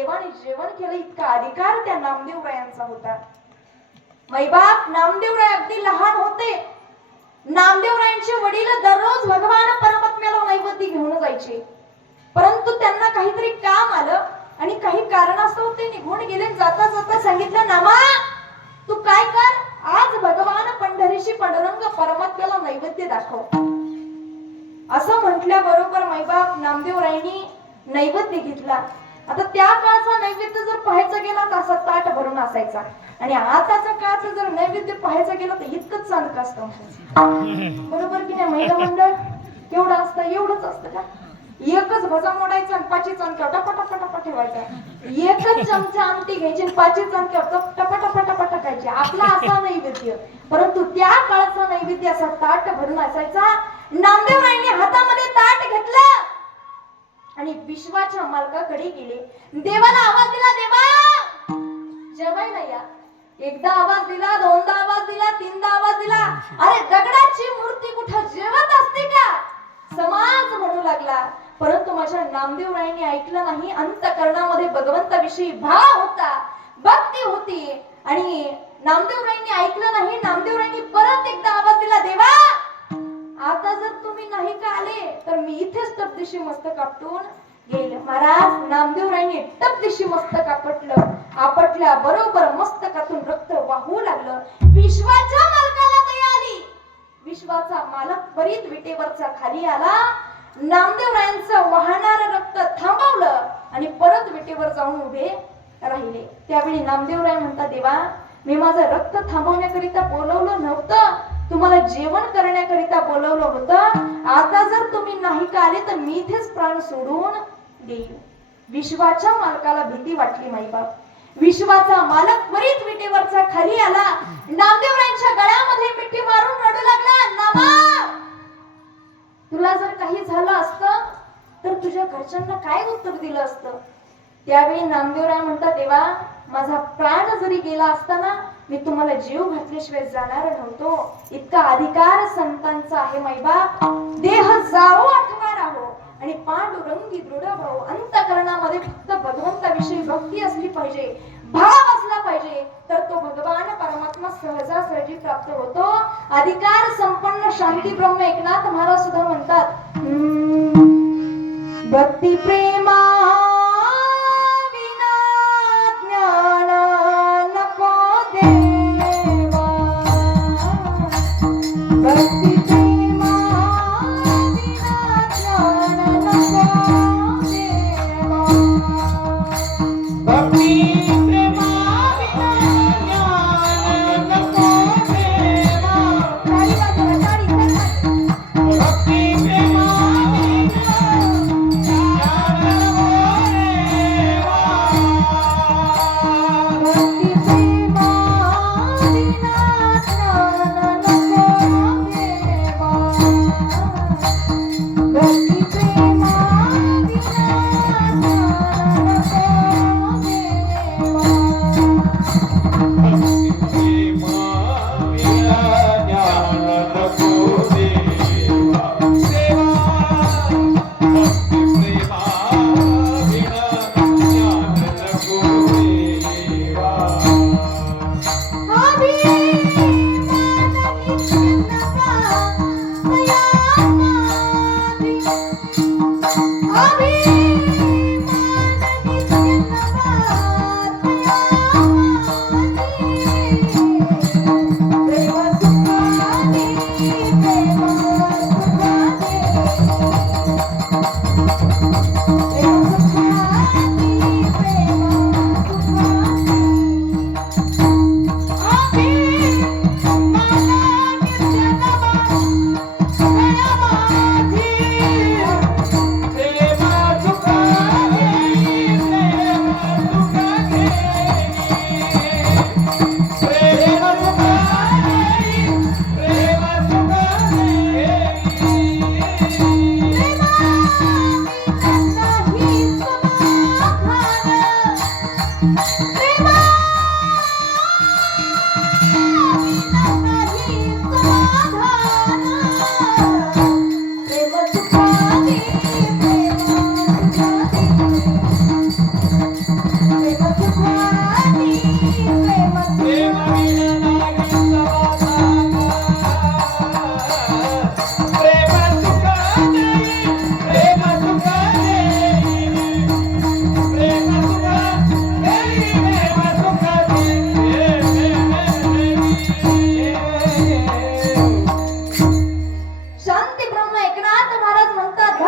देवाने जेवण केलं इतका अधिकार त्या नामदेवरायांचा होता. मैबाप नामदेवराय अगदी लहान होते. नामदेवरायांचे वडील दररोज भगवान परमात्म्याला नैवेद्य घेऊन जायचे. परंतु त्यांना काहीतरी काम आलं आणि काही कारणास्तव ते निघून गेले. जाता जाता सांगितलं, नामा तू काय कर, आज भगवान पंढरीशी पांडुरंग परमात्म्याला नैवेद्य दाखव. असं म्हटल्याबरोबर मैबाप नामदेवरायांनी नैवेद्य घेतला. आता त्या काळचा नैवेद्य जर पाहायचा गेला तर असा ताट भरून असायचा आणि आताच्या काळचं जर नैवेद्य पाहायचं गेलं तर इतकंच चांगलं असतं. बरोबर की नाही? महिला मंडळ केवढं असतं? एवढंच असतं का? एकच भजा मोडायचा आणि पाची चमच्यावर टपाटपा ठेवायचा. एकच चमचा आमटी घ्यायची आणि पाची चमच्यावर टपाटपा टाकायची. आपला असा नैवेद्य. परंतु त्या काळचा नैवेद्य असा ताट भरून असायचा. नामदेवरायांनी हातामध्ये ताट घेतलं आणि विश्वाच्या मालकाकडे गेले. देवाला आवाज दिला, देवा जेवायला या. एकदा आवाज दिला, दोनदा आवाज दिला, तीनदा आवाज दिला. अरे दगडाची मूर्ती कुठं जेवत असते का? समाज म्हणू लागला. परंतु माझ्या नामदेवरायांनी ऐकलं नाही. अंतःकरणामध्ये भगवंताविषयी भाव होता, भक्ती होती आणि नामदेवरायांनी ऐकलं नाही. नामदेवरायांनी परत एकदा आवाज दिला, देवा आता जर तुम्ही नाही का आले तर मी इथेच तपदिशी मस्तक आपटून गेले. महाराज नामदेवरायांनी तपदिशी मस्तक आपटलं. आपटल्या बरोबर मस्तकातून रक्त वाहू लागलं. विश्वाच्या मालकाला दया आली. विश्वाचा मालक त्वरित विटेवरचा खाली आला. नामदेवरायांचं वाहणारं रक्त थांबवलं आणि परत विटेवर जाऊन उभे राहिले. त्यावेळी नामदेवराय म्हणतात, देवा मी माझं रक्त थांबवण्याकरिता बोलवलं नव्हतं, तुम्हाला जेवण करण्याकरिता बोलवलं होतं. आता जर तुम्ही नाही का आले तर मी इथेच प्राण सोडून देईन. विश्वाच्या मालकाला भीती वाटली. माईबाप विश्वाचा मालक त्वरित विटेवरचा खाली आला. नामदेवरायांच्या गळ्यामध्ये मिठी मारून रडू लागला, नामा तुला जर काही झालं असतं तर तुझ्या घरच्यांना काय उत्तर दिलं असतं? त्यावेळी नामदेवराय म्हणतात, देवा माझा प्राण जरी गेला असताना मी तुम्हाला जीव घातल्याशिवाय जाणार नव्हतो. इतका अधिकार संतांचा आहे. मैबाप देह जाओ अथवा राहो आणि पांडुरंगी दृढ भाव. अंतःकरणामध्ये फक्त भगवंताविषयी भक्ती असली पाहिजे, भाव असला पाहिजे तर तो भगवान परमात्मा सहजासहजी प्राप्त होतो. अधिकार संपन्न शांती ब्रह्म एकनाथ महाराज सुद्धा म्हणतात, भक्ती प्रेमा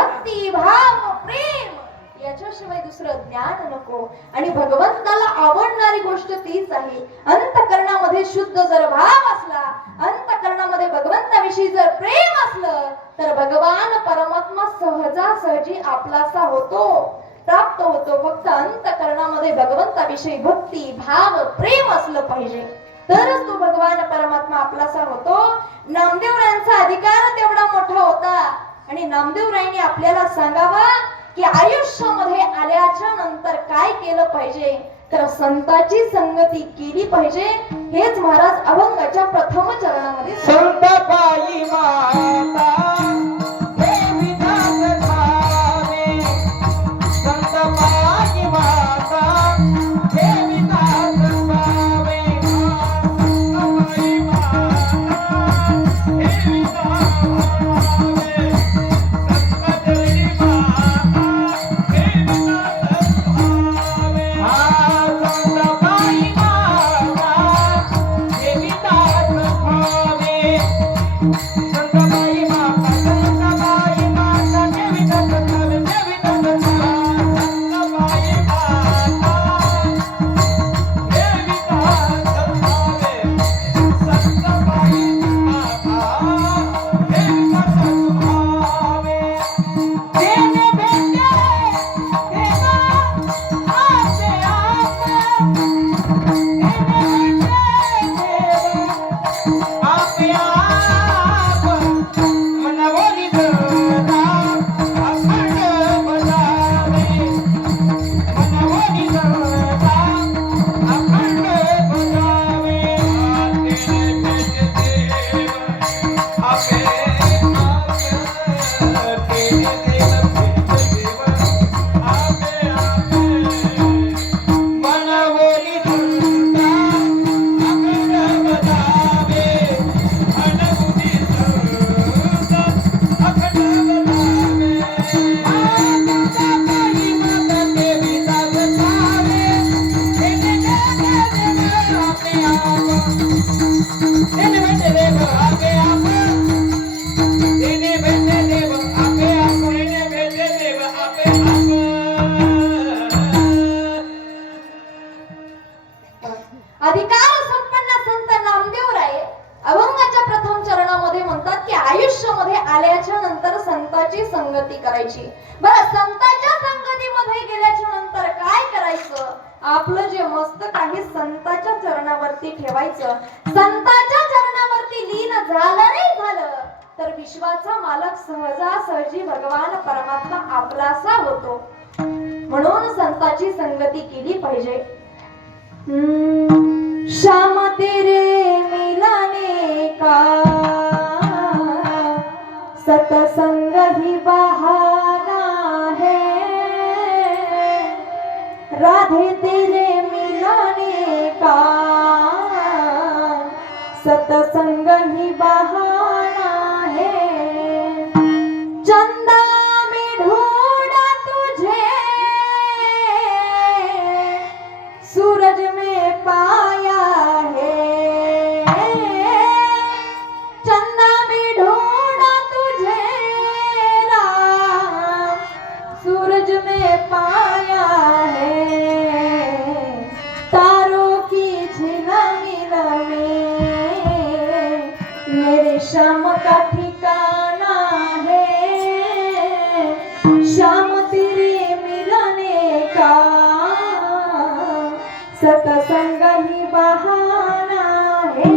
भक्ती भाव प्रेम याच्याशिवाय दुसरं ज्ञान नको. आणि भगवंताला आवडणारी गोष्ट तीच आहे. अंतःकरणामध्ये शुद्ध जर भाव असला, अंतःकरणामध्ये भगवंताविषयी जर प्रेम असलं, तर भगवान परमात्मा सहजासहजी आपलासा होतो, प्राप्त होतो. फक्त अंतःकरणामध्ये भगवंताविषयी भक्ती भाव प्रेम असलं पाहिजे, तरच तो भगवान परमात्मा आपलासा होतो. नामदेवरायांचा अधिकार तेवढा मोठा होता. आणि नामदेवरायांनी आपल्याला सांगावं की आयुष्यामध्ये आल्याच्या नंतर काय केलं पाहिजे, तर संताची संगती केली पाहिजे. हेच महाराज अभंगाच्या प्रथम चरणामध्ये संत पायी माता देवी दास भावे, संत पायी माता देवी दास भावे, संत पायी माता देवी दास भावे, संत देवी माता देवी दास भावे, संत पायी माता देवी दास भावे, संतबाई माता देवी दास भावे, देवी दास भावे, संतबाई माता देवी दास भावे, संतबाई माता देवी दास भावे. देने बेटे देवा आपसे आप, देने बेटे देवा आपे आप, मनवोली धरा अखंड बजावे, मनवोली धरा अखंड बजावे. तेरे बेटे देव आपे आप, तेरे देव आपे आप, मनवोली धरा अखंड बजावे, अनबुद्धि धरा अखंड बजावे. माता पायी माता देवी दास भावे, देने बेटे देव आपे आप, देने बेटे देव आपे आप, देने बेटे देव आपे आप, देने बेटे देव आपे आप. अधिकार संपन्न संत नामदेवराय अभंगाच्या प्रथम चरणामध्ये म्हणतात की आयुष्यामध्ये आल्याच्या नंतर संताची संगती करायची. बरं, संतांच्या संगतीमध्ये गेल्याच्या नंतर काय करायचं? आपलं जे मस्तक आहे संताच्या चरणावरती ठेवायचं. संताच्या चरणावरती लीन झालं नाही झालं तर विश्वाचा मालक सहजासहजी भगवान परमात्मा आपलासा होतो. म्हणून संताची संगती केली पाहिजे. श्याम तेरे मिलाने का सतसंग ही बहाना है, राधे तेरे मिलाने का सतसंग ही बहाना है. चंदा में ढूंढा तुझे सूरज में पाया है, चंदा में ढूंढा तुझे राम सूरज में पाया है. तारों की झिलमिल में मेरे श्याम का ठिकाना है, श्याम तेरे मिलने का सतसंग ही बहाना है.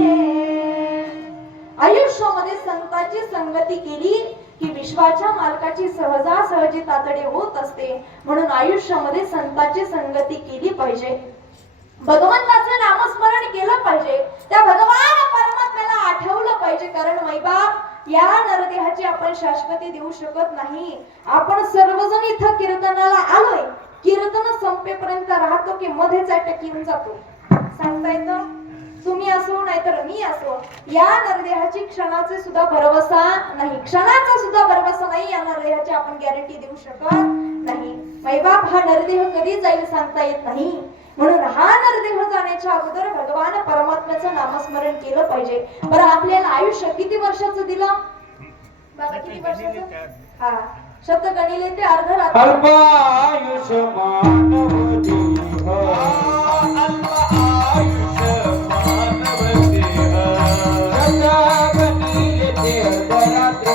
आयुष्यामध्ये संतांची संगती केली की विश्वाच्या मालकाची सहजासहजी तातडी होत असते. म्हणून आयुष्यामध्ये संतांची संगती केली पाहिजे. भगवंताचं नामस्मरण केलं पाहिजे. त्या भगवान परमात्म्याला आठवलं पाहिजे. कारण मैबाप या नरदेहाची आपण शाश्वती देऊ शकत नाही. आपण सर्वजण इथं कीर्तनाला आलोय, कीर्तन संपेपर्यंत राहतो की मध्येच अटक येऊन जातो, सांगता येतं. तुम्ही असो नाहीतर मी असो, या नरदेहाची क्षणाचे सुद्धा भरवसा नाही, क्षणाचा सुद्धा भरवसा नाही. या नरदेहाची आपण गॅरंटी देऊ शकत नाही. मैबाप हा नरदेह कधी जाईल सांगता येत नाही. म्हणून हा नरदेह जाण्याच्या अगोदर भगवान परमात्म्याचं नामस्मरण केलं पाहिजे. बरं, आपल्याला आयुष्य किती वर्षाचं दिलं? बाबा किती वर्षाचं? हा शब्द गणिले ते अर्धरात्र. अल्पायुष्य मानव देह अल्पायुष्य मानव देह शब्द गणिले ते अर्धरात्र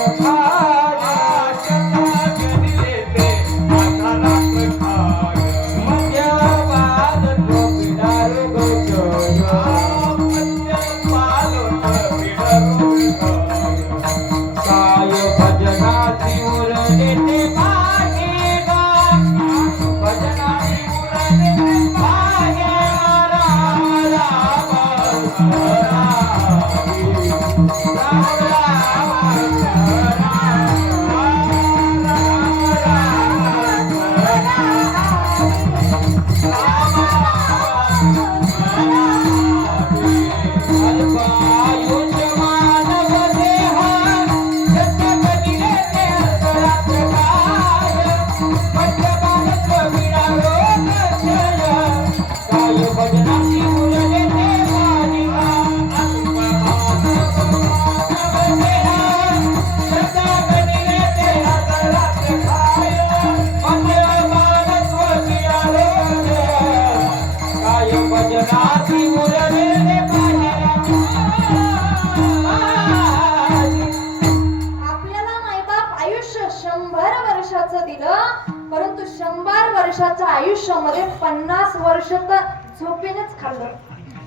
परंतु 100 वर्षाच्या आयुष्यामध्ये 50 वर्ष तर झोपेनेच खाल्लं.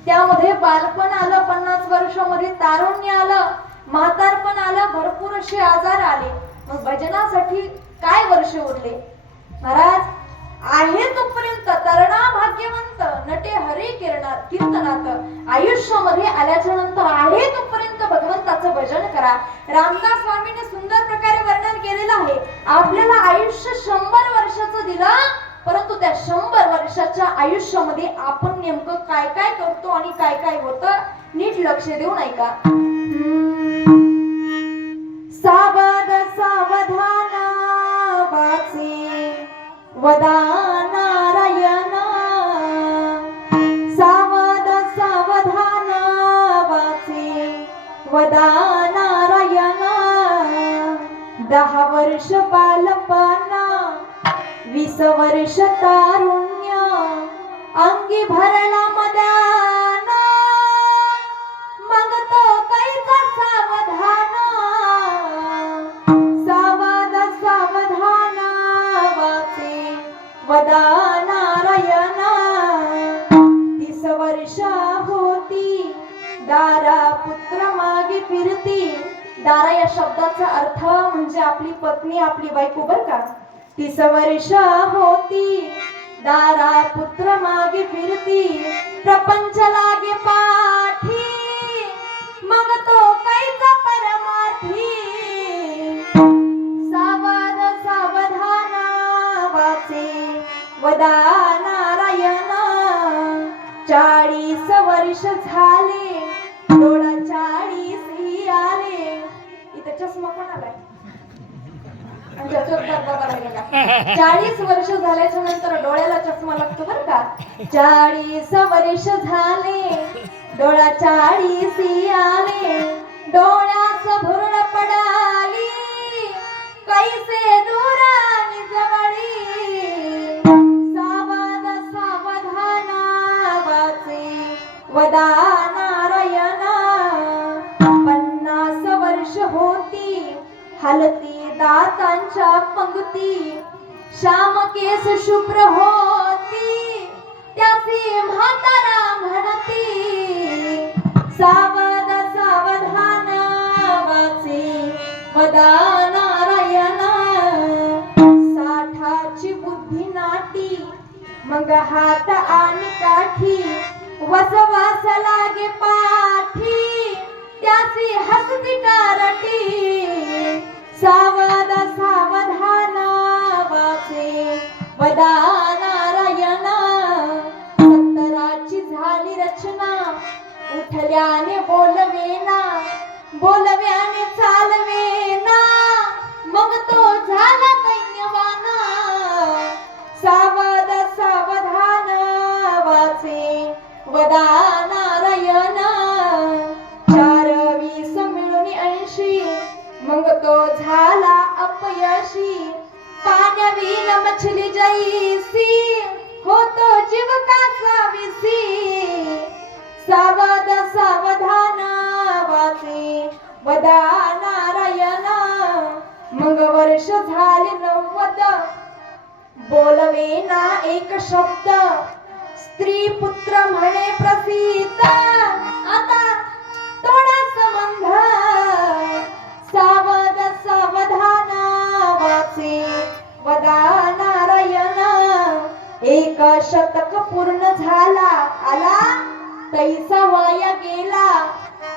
त्यामध्ये बालपण आलं, 50 वर्षामध्ये तारुण्य आलं, म्हातारपण आलं, भरपूर असे आजार आले. मग भजनासाठी काय वर्ष उरले महाराज? आहे तोपर्यंत तरणा भाग्यवंत नटे हरी कीर्तनात. आयुष्यामध्ये आल्याच्या नंतर आहे तोपर्यंत भगवंताचं भजन करा. रामदास स्वामीने सुंदर प्रकारे वर्णन केलेलं आहे. आपल्याला आयुष्य 100 वर्षाचं दिलं, परंतु त्या 100 वर्षाच्या आयुष्यामध्ये आपण नेमकं काय काय करतो आणि काय काय होतं नीट लक्ष देऊन ऐका. सावध सावधान वाचे वदा नारायण. सावध सावधान वाचे वदा नारायण. 10 वर्ष बालपण 20 वर्ष तारुण्य अंगी भरला मदान. मग तो कैचा सावधान. सावध सावधान वाचे वदा नारायण. 30 वर्ष होती दारा पुत्र मागे फिरती. दारा या शब्दाचा अर्थ म्हणजे आपली पत्नी, आपली बायको बर का. 30 वर्ष होती दारा पुत्र मागे फिरती. प्रपंच लागे पाठी मग तो कैचा परमार्थी. सावध सावधान वाचे वदा नारायण. 40 वर्ष झाले डोळा 40 आले. इथं चष्मा पण आलाय. 40 वर्ष झाल्याच्या नंतर डोळ्याला चष्मा लागतो बर का. 40 वर्ष झाले डोळा 40 आले. डोळ्यास भुरळ पडाली कैसे दूर आणि जवळी. सावध सावधान वाचे वदा नारायण. 50 वर्ष होती हलती दातांच्या पंक्ती. श्याम केस शुभ्र होती त्यासी म्हातारा म्हणती. सावध सावधान वाचे वदा नारायण. 60ची बुद्धी नाटी मग हात आणि काठी. वसवास लागे पाठी त्यासी हसती कारटी. सावध सावधान वाचे वदा नारायण. 70ची झाली रचना उठल्याने बोलवेना. बोलव्याने चालवेना मग तो झाला दैन्यवान. सावध सावधान वाचे वदा नारायण. 4 20 मिळून 80 मग तो झाला बनवीन मछली जैसी होतो जीव कासा विसी सावध सावधान वाचे वदा नारायण मग वर्ष झाले 90 बोलवे ना एक शब्द स्त्री पुत्र म्हणे प्रसिद्ध आता थोडा संबंध सावध सावधान वाचे वदा नारायण एक शतक पूर्ण झाला आला तैसा वाया गेला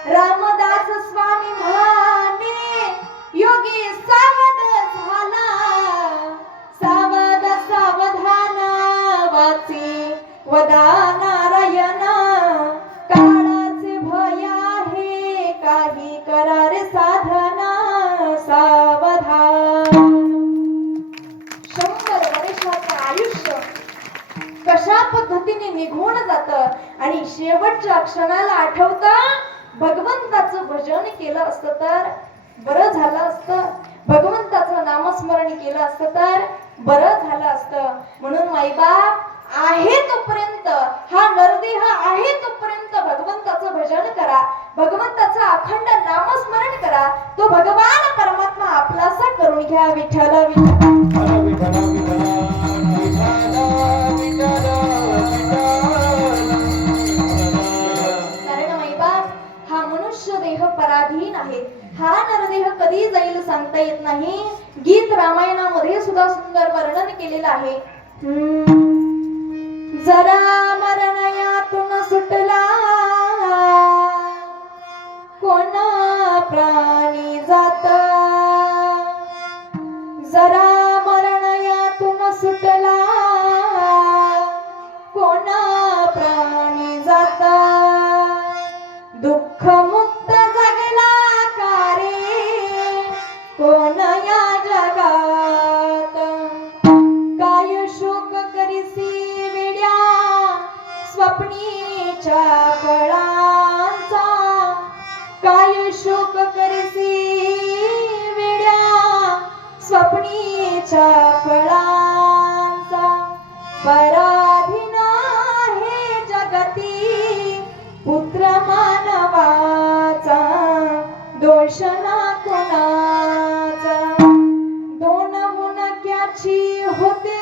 रामदास स्वामी म्हणे योगी सावध झाला सावध सावधान वाचे वदा नारायण काळाचे भय आहे काही करा रे साधना सावधान 100 वर्षाचं आयुष्य कशा पद्धतीने निघून जात आणि शेवटच्या क्षणाला आठवतं भगवंताचं भजन केलं असतं तर बरं झालं असतं भगवंताचं नामस्मरण केलं असतं तर बरं झालं असतं म्हणून माईबाप आहे तोपर्यंत हा नरदेह आहे तोपर्यंत भगवंताचं भजन करा भगवंताचं अखंड नामस्मरण करा तो भगवान परमात्मा आपलासा करून घ्या विठ्ठल विठ्ठल देह पराधीन आहे हा नरदेह कधी जाईल सांगता येत नाही गीत रामायणामध्ये सुद्धा सुंदर वर्णन केलेलं आहे जरा मरण यातून सुटला कोण प्राणी जात जरा मरण यातून सुटला कोण प्राणी जात दुःख मुक्त जगला कारे कोण या जगात काय शोक करीसी वेड्या स्वप्नीच्या फळांचा काय शोक करीसी वेड्या स्वप्नीच्या फळांचा पराधीन आहे जगती पुत्र मानवाचा दोष ना कोणाचा दोन मुनक्याची होते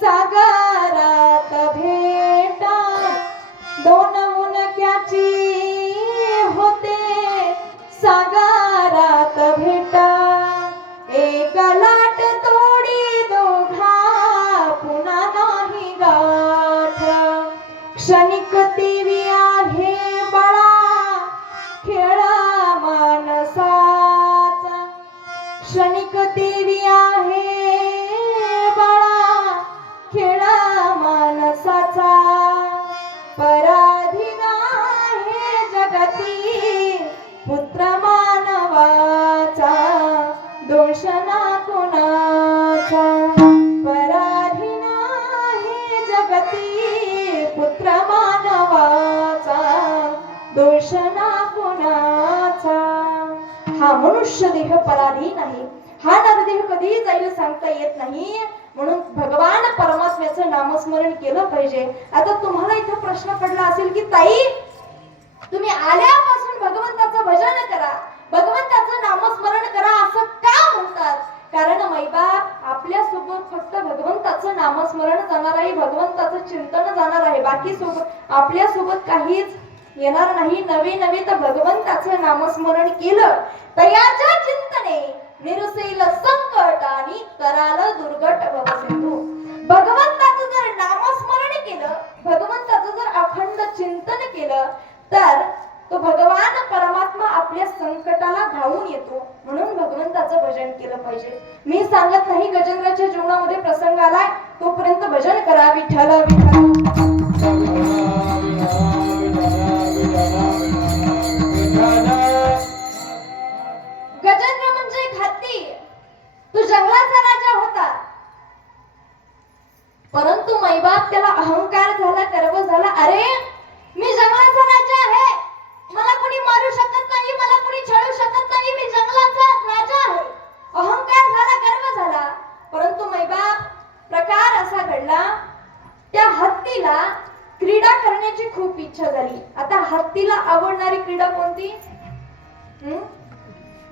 सागरात भेटा दोन मुनक्याची होते सागरात भेटा एक लाट तोडी दोघा पुन्हा नाही गाठ क्षणिक देवी आहे बाळा खेळा मानसाचा क्षणिक देवी आहे बाळा खेळा मानसाचा पराधीन आहे जगती पुत्र मानवाचा दोष ना कोणाचा पराधीन आहे जगती पुत्र मानवाचा दोष ना कोणाचा हा मनुष्य देह पराधीन आहे हा नरदेह कधी जाईल सांगता येत नाही म्हणून भगवान परमात्म्याचं नामस्मरण केलं पाहिजे आता तुम्हाला इथं प्रश्न पडला असेल की ताई तुम्ही आल्यापासून भगवंताचं भजन करा भगवंताचं नामस्मरण करा असं का म्हणतात कारण मैबाप आपल्या सोबत फक्त भगवंताचं नामस्मरण जाणार आहे भगवंताचं चिंतन जाणार आहे बाकी सोबत आपल्या सोबत काहीच येणार नाही नवे नवे तर भगवंताचं नामस्मरण केलं तयाच्या चिंतने निरसेल संकट आणि कराल दुर्गट भवसिंधू भगवंताचं जर नामस्मरण केलं भगवंताचं जर अखंड चिंतन केलं तर तो भगवान परमात्मा आपल्या संकटाला धावून येतो म्हणून भगवंताचं भजन केलं पाहिजे मी सांगत नाही गजेंद्राच्या जीवनामध्ये प्रसंग आलाय तोपर्यंत भजन करा विठ्ठल विठ्ठल गजेंद्र म्हणजे एक हत्ती तो जंगलाचा राजा होता परंतु मैबाप त्याला अहंकार झाला गर्व झाला अरे मी जंगलाचा राजा आहे मला कोणी मारू शकत नाही मला कोणी छळू शकत नाही मी जंगलाचा राजा आहे अहंकार झाला गर्व झाला परंतु करण्याची खूप इच्छा झाली. आता हत्तीला आवडणारी क्रीडा कोणती?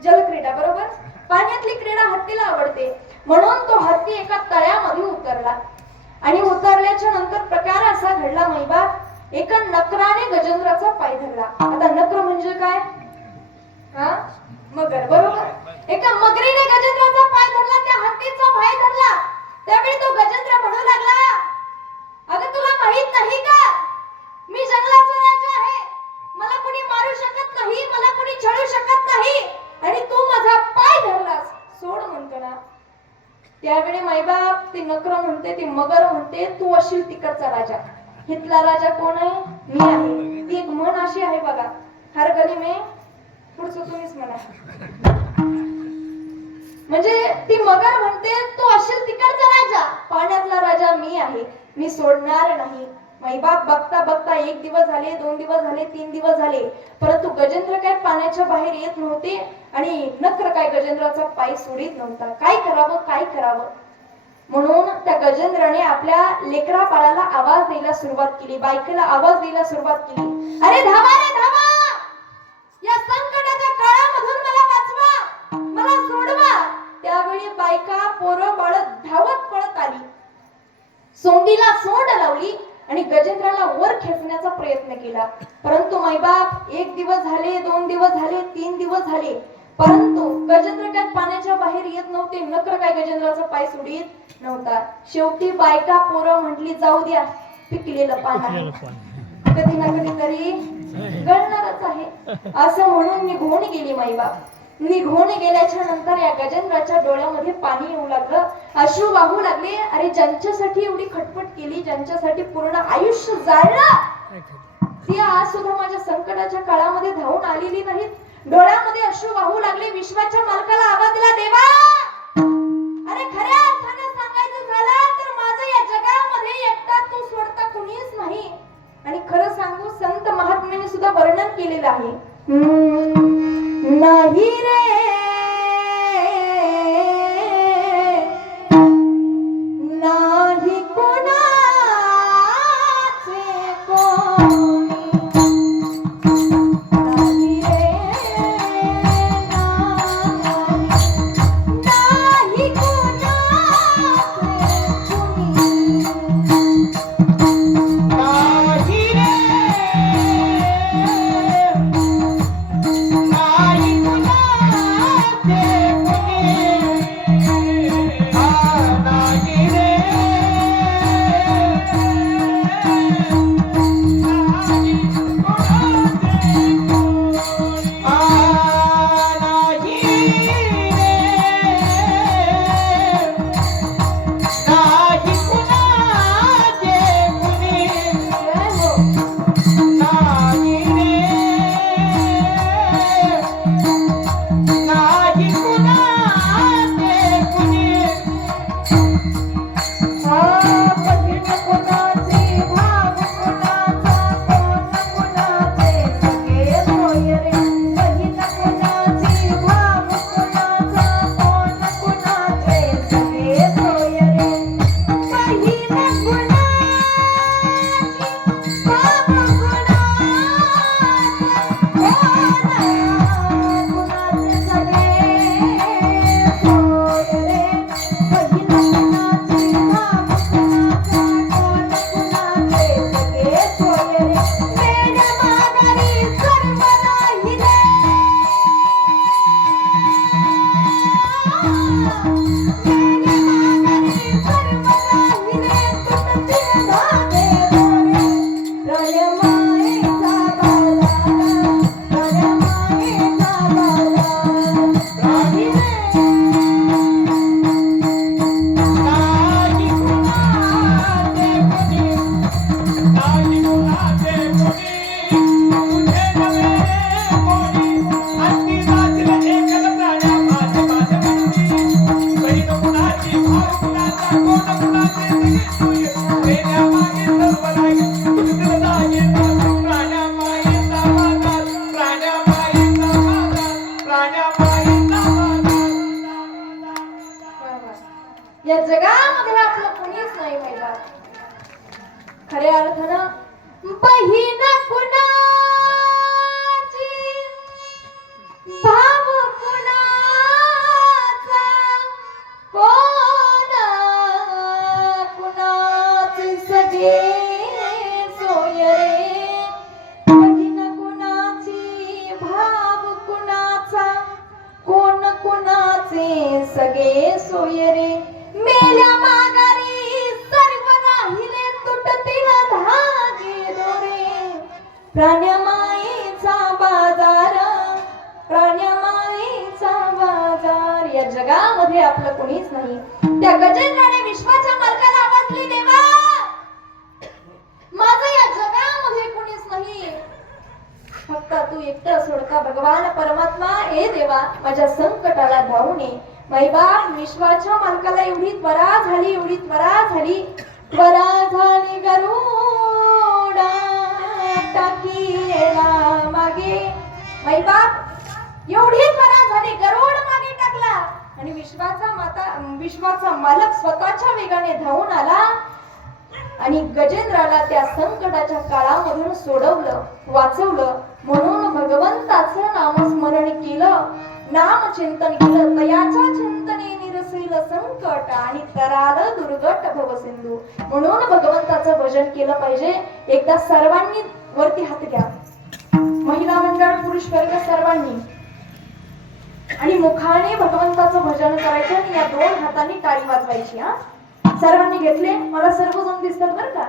जलक्रीडा, बरोबर. पाण्यातली क्रीडा हत्तीला आवडते. म्हणून तो हत्ती एका तळ्यामध्ये उतरला आणि उतरल्याच्या नंतर प्रकार असा घडला मैबाप, एका नकराने गजेंद्राचा पाय धरला. आता नकर म्हणजे काय? मगर, बरोबर. एका मगरीने गजेंद्राचा पाय धरला, त्या हत्तीचा पाय धरला. त्यावेळी तो गजेंद्र म्हणू लागला, अगं तुला माहित नाही का, मी जंगलाचा राजा आहे, मला कुणी मारू शकत नाही, मला कुणी छळू शकत नाही, आणि तू माझा पाय धरलास, सोड म्हणतो ना. त्यावेळी माईबाप ती नकर म्हणते, ती मगर म्हणते, तू असशील तिकडचा राजा. हितला राजा कोण आहे? मी आहे. ती एक म्हण अशी आहे बघा, हर गली में, पुढचं तुम्हीच म्हणा. म्हणजे ती मगर म्हणते, तू असशील तिकडचा राजा, पाण्यातला राजा मी आहे, मी सोडणार नाही. मैबाप बघता बघता 1 दिवस झाले, 2 दिवस झाले, 3 दिवस झाले, परंतु गजेंद्र काय पाण्याच्या बाहेर येत नव्हते आणि नक्र काय गजेंद्राचा पाय सोडित नव्हता. काय करावं, काय करावं? म्हणून त्या गजेंद्राने आपल्या लेकरा बाळाला आवाज द्यायला सुरुवात केली, बायकेला आवाज द्यायला सुरुवात केली, अरे धावा रे धावा, या संकटाच्या काळामधून मला वाचवा, मला सोडवा. त्यावेळी बायका पोरं बाळ धावत पळत आली, सोंडीला सोंड लावली आणि गजेंद्राला वर खेचण्याचा प्रयत्न केला. परंतु मैबाप 1 दिवस झाले, 2 दिवस झाले, 3 दिवस झाले, परंतु गजेंद्र काय पाण्याच्या बाहेर येत नव्हते, नकर काय गजेंद्राचा पाय सोडित नव्हता. शेवटी बायका पोरं म्हटली, जाऊ द्या, पिकलेलं पान आहे, कधी ना कधीतरी गळणारच आहे, असं म्हणून निघून गेली मैबाप. निघून गेल्याच्या नंतर या गजेंद्राच्या डोळ्यामध्ये पाणी येऊ लागलं, अश्रू वाहू लागले. अरे ज्यांच्यासाठी एवढी खटपट केली, ज्यांच्यासाठी पूर्ण आयुष्य जाळलं, ती आज सुद्धा माझ्या संकटाच्या काळामध्ये धावून आलेली नाहीत. डोळ्यामध्ये अश्रू वाहू लागले. विश्वाच्या मालकाला आवाज दिला, देवा, अरे खऱ्या अर्थाने सांगायचं झालं तर माझं या जगामध्ये एकटा तू सोडता कुणीच नाही. आणि खरं सांगू, संत महात्म्याने सुद्धा वर्णन केलेलं आहे, नाही रे नाही कोणाचे कोणी, नाही रे नाही कोणाचे कोणी, नाही रे बहीण कुणाची भाव कुणाचा कोण कुणाचे सगळे सोय रे बहीण कुणाची भाव कुणाचा कोण कुणाचे सगळे सोय रे मेल्या माघारी सर्व राहिले तुटतील धागे दोरे प्राण्यमायेचा बाजार प्राण्यमायेचा बाजार या जगामध्ये आपलं कोणीच नाही त्या गजेंद्राने विश्वाच्या मालकाला आवाजली देवा माझं या जगामध्ये कोणीच नाही फक्त तू एकटा सोडता भगवान परमात्मा ए देवा माझ्या संकटाला धावून ये मैबाप विश्वाच्या मालकाला एवढी त्वरा झाली गरुडा टाकीला मागे मैबाप एवढी त्वरा झाली गरुड मागे टाकला आणि विश्वाचा मालक स्वतःच्या वेगाने धावून आला आणि गजेंद्राला त्या संकटाच्या काळामधून सोडवलं वाचवलं म्हणून भगवंताचं नामस्मरण केलं नाम चिंतन केलं तयाच्या चिंतने निरसेल संकट आणि तराल दुर्गट भवसिंधू म्हणून भगवंताचं भजन केलं पाहिजे एकदा सर्वांनी वरती हात घ्या महिला मंडळ पुरुष वर्ग सर्वांनी आणि मुखाने भगवंताचं भजन करायचं आणि या दोन हातांनी टाळी वाजवायची हा सर्वांनी घेतले मला सर्वजण दिसतात बरं का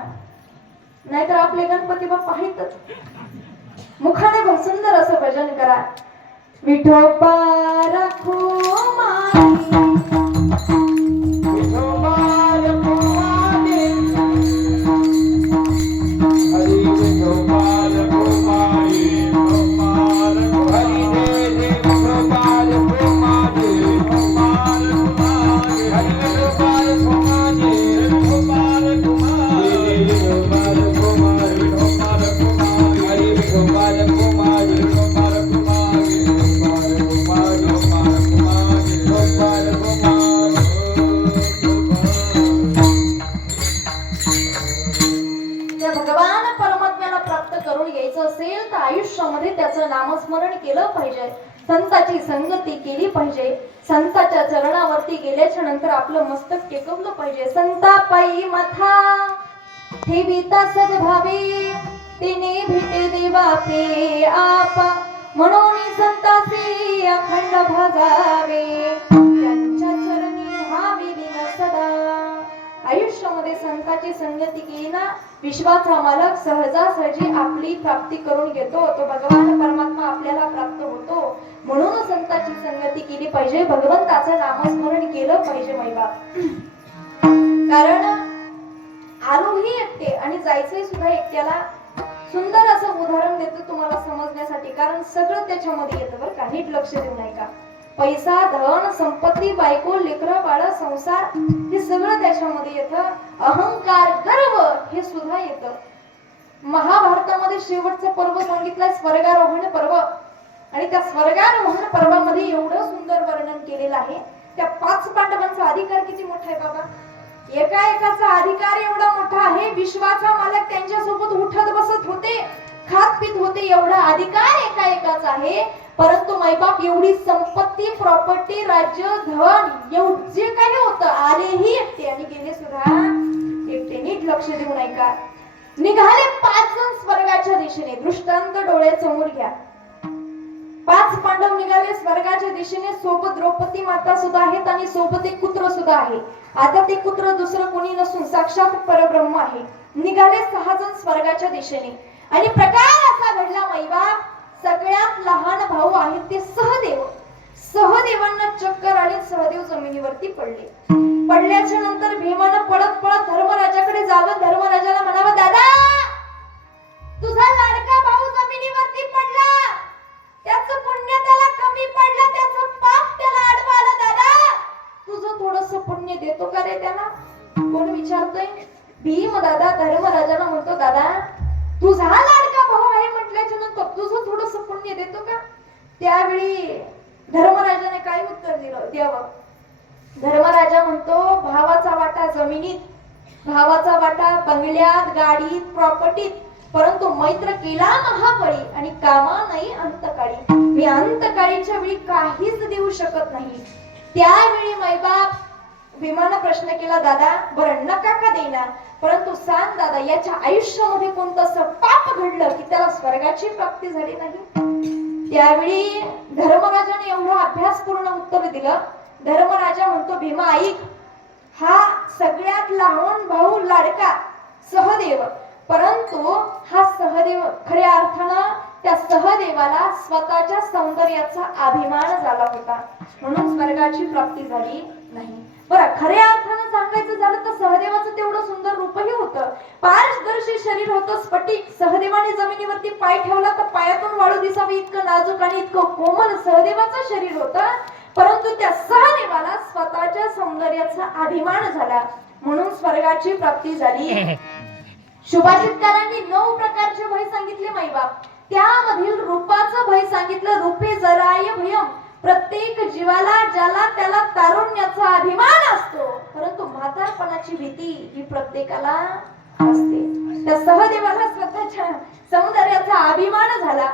नाहीतर आपले गणपती बाप्पा आहेतच मुखाने सुंदर असं भजन करा विठोबा राखो माई असेल तर आयुष्यामध्ये त्याचं नामस्मरण केलं पाहिजे संताची संगती केली पाहिजे संताच्या चरणावरती गेल्याच्या नंतर आपलं मस्तक टेकवलं पाहिजे संता पायी मथा ठेविता सद्भावे तिने भेटे देवा पे आपा म्हणून संताचे अखंड भजावे त्यांच्या चरणी व्हावे दिन सदा आयुष्यामध्ये संताची संगती केली ना विश्वाचा मालक सहजासहजी आपली प्राप्ती करून घेतो तो भगवान परमात्मा आपल्याला प्राप्त होतो म्हणून संताची संगती केली पाहिजे भगवंताचं नामस्मरण केलं पाहिजे मैबाप कारण आलोही एकटे आणि जायचंही सुद्धा एकट्याला सुंदर असं उदाहरण देतो तुम्हाला समजण्यासाठी कारण सगळं त्याच्यामध्ये येतं बरं का नीट लक्ष देऊ नये का पैसा धन संपत्ती बायको लेकरं बाळ संसार हे सगळं त्याच्यामध्ये येतं अहंकार गर्व हे सुद्धा येतं महाभारतामध्ये शेवटचं पर्व सांगितलंय स्वर्गारोहण पर्व आणि त्या स्वर्गारोहण पर्वामध्ये एवढं सुंदर वर्णन केलेलं आहे त्या 5 पांडवांचा अधिकार किती मोठा आहे बाबा एकाचा अधिकार एवढा मोठा आहे विश्वाचा मालक त्यांच्या सोबत उठत बसत होते खात पित होते एवढा अधिकार एकाचा आहे परंतु मैबाप एवढी संपत्ती प्रॉपर्टी राज्य धन जे काही होतं आलेही एकटे आणि गेले सुद्धा एकटे नीट लक्ष देऊ नये का निघाले 5 जण स्वर्गाच्या दिशेने दृष्टांत डोळ्यासमोर घ्या 5 पांडव निघाले स्वर्गाच्या दिशेने सोबत द्रौपदी माता सुद्धा आहेत आणि सोबत एक पुत्र सुद्धा आहे आता ते पुत्र दुसरं कोणी नसून साक्षात परब्रह्म आहे निघाले 6 जण स्वर्गाच्या दिशेने आणि प्रकार असा घडला मैबाप सगळ्यात लहान भाऊ आहेत ते सहदेवांना चक्कर आली सहदेव जमिनीवरती पडल्याच्या नंतर भीमानं पळत धर्मराजाकडे जावं धर्मराजाला म्हणावं दादा तुझा लाडका भाऊ जमिनीवरती पडला त्याचं पुण्य त्याला कमी पडलं त्याचं पाप त्याला आडवं आलं दादा तुझं थोडंसं पुण्य देतो का रे त्याला कोण विचारतोय भीम दादा धर्मराजाला म्हणतो दादा तुझा लाडका भाऊ आहे म्हटल्याच्या नंतर तुझं थोडंसं पुण्य देतो का त्यावेळी धर्मराजाने काय उत्तर द्यावं धर्मराजा म्हणतो भावाचा वाटा जमिनीत भावाचा वाटा बंगल्यात गाडीत प्रॉपर्टीत परंतु मैत्र केला महाबळी आणि कामा नाही अंतकाळी. मी अंतकाळीच्या वेळी काहीच देऊ शकत नाही. त्यावेळी मैबाप भीमानं प्रश्न केला, दादा बरं नका का देना, परंतु सांग दादा याच्या आयुष्यामध्ये कोणतं असं पाप घडलं की त्याला स्वर्गाची प्राप्ती झाली नाही. त्यावेळी धर्मराजाने एवढा अभ्यासपूर्ण उत्तर दिलं. धर्मराजा म्हणतो, भीमा ऐक, हा सगळ्यात लहान भाऊ लाडका सहदेव, परंतु हा सहदेव खऱ्या अर्थानं त्या सहदेवाला स्वतःच्या सौंदर्याचा अभिमान झाला होता, म्हणून स्वर्गाची प्राप्ती झाली नाही. बरं खऱ्या अर्थानं सांगायचं झालं तर सहदेवाचं तेवढं सुंदर रूपही होतं, पारदर्शी शरीर होतं, स्फटिक. सहदेवाने जमिनीवरती पाय ठेवला तर पायातून वाळू दिसावी इतकं नाजूक आणि इतकं कोमल सहदेवाचं शरीर होतं, परंतु त्या सहदेवाला स्वतःच्या सौंदर्याचा अभिमान झाला, म्हणून स्वर्गाची प्राप्ती झाली. शुभाचितकारांनी 9 प्रकारचे भय सांगितले मैबाप. त्यामधील रूपाचं भय सांगितलं. रूपे जराय भयम. प्रत्येक जीवाला ज्याला त्याला तारुण्याचा अभिमान असतो, परंतु म्हातारपणाची भीती ही प्रत्येकाला असते. त्या सहदेवाला स्वतःच्या सौंदर्याचा अभिमान झाला,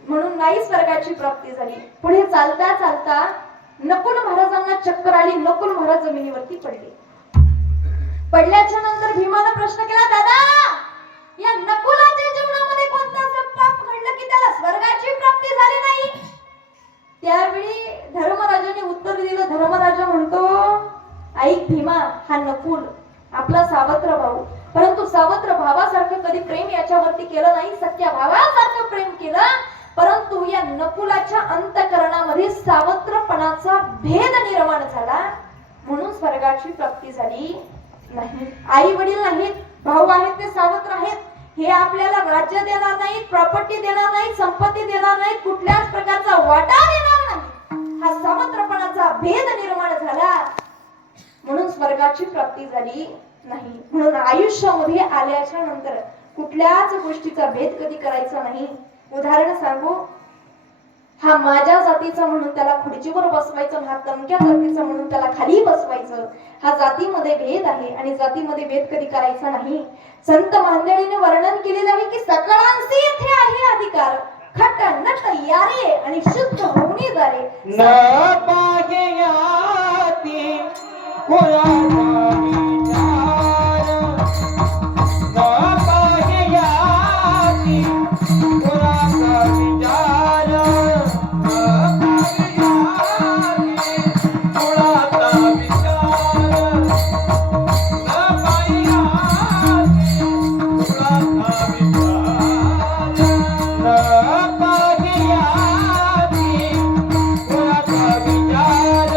म्हणून नाही स्वर्गाची प्राप्ती झाली. पुढे चालता चालता नकुल महाराजांना चक्कर आली. नकुल महाराज जमिनीवरती पडले. पडल्याच्या नंतर भीमानं प्रश्न केला, दादा या नकुलाच्या जीवनामध्ये कोणतं असं पाप घडलं की त्याला स्वर्गाची प्राप्ती झाली नाही? त्यावेळी धर्मराजाने उत्तर दिलं. धर्मराजा म्हणतो, ऐक भीमा, हा नकुल आपला सावत्र भाऊ, परंतु सावत्र भावासारखं कधी प्रेम याच्यावरती केलं नाही, सख्या भावासारखं प्रेम केलं, परंतु या नकुलाच्या अंतःकरणामध्ये सावत्रपणाचा भेद निर्माण झाला, म्हणून स्वर्गाची प्राप्ती झाली नाही. आई वडील नाहीत, भाऊ आहेत ते सावत्र आहेत, हे आपल्याला राज्य देणार नाहीत, प्रॉपर्टी देणार नाहीत, संपत्ती देणार नाहीत, कुठल्याच प्रकारचा वाटा देणार नाही. हा सावत्रपणाचा भेद निर्माण झाला, म्हणून स्वर्गाची प्राप्ती झाली नाही. म्हणून आयुष्यामध्ये आल्याच्या नंतर कुठल्याच गोष्टीचा भेद कधी करायचा नाही. उदाहरण सांगू, हा माझ्या जातीचा म्हणून त्याला खुर्चीवर बसवायचं, हा तमक्या जातीचा म्हणून त्याला खाली बसवायचं. हा जातीमध्ये भेद आहे आणि जातीमध्ये भेद कधी करायचा नाही. संत मांडळीने वर्णन केलेलं आहे की सकळांशी येथे आहे अधिकार, खट नट यारे आणि शुद्ध होऊनी जारे. न पाहयाती कोणाचा विचार, न पाहयाती कोणाचा विचार, न पाहयाती कोणाचा विचार, न पाहयाती कोणाचा विचार, न पाहयाती कोणाचा विचार,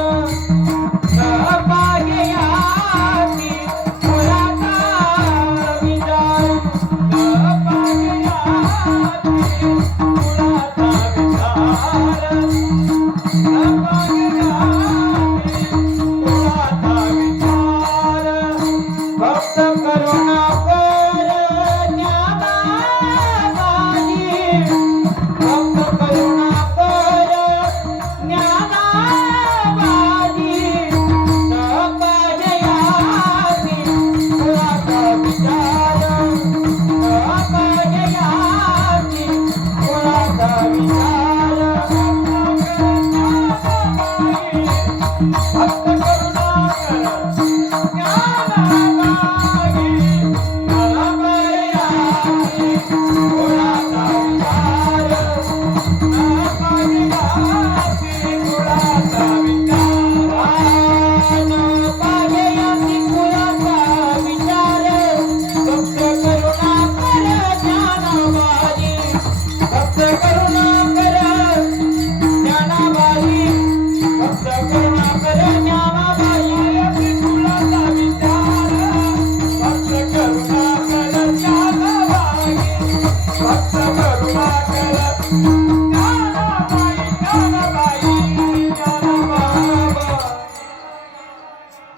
न पाहयाती कोणाचा विचार, न पाहयाती कोणाचा विचार, न पाहयाती कोणाचा विचार. भक्त करुणाकर ज्ञानाबाई, भक्त करुणाकर ज्ञानाबाई, न पाहयाती कोणाचा विचार, न पाहयाती कोणाचा विचार. भक्त करुणाकर ज्ञानाबाई, न पाहयाती कोणाचा विचार, न पाहयाती कोणाचा विचार, न पाहयाती कोणाचा विचार. भक्त करुणाकर ज्ञानाबाई, भक्त करुणाकर ज्ञानाबाई, भक्त करुणाकर ज्ञानाबाई कोणाचा विचार. भक्त करुणाकर ज्ञानाबाई, भक्त करुणाकर ज्ञानाबाई, ज्ञानाबाई, ज्ञानाबाई.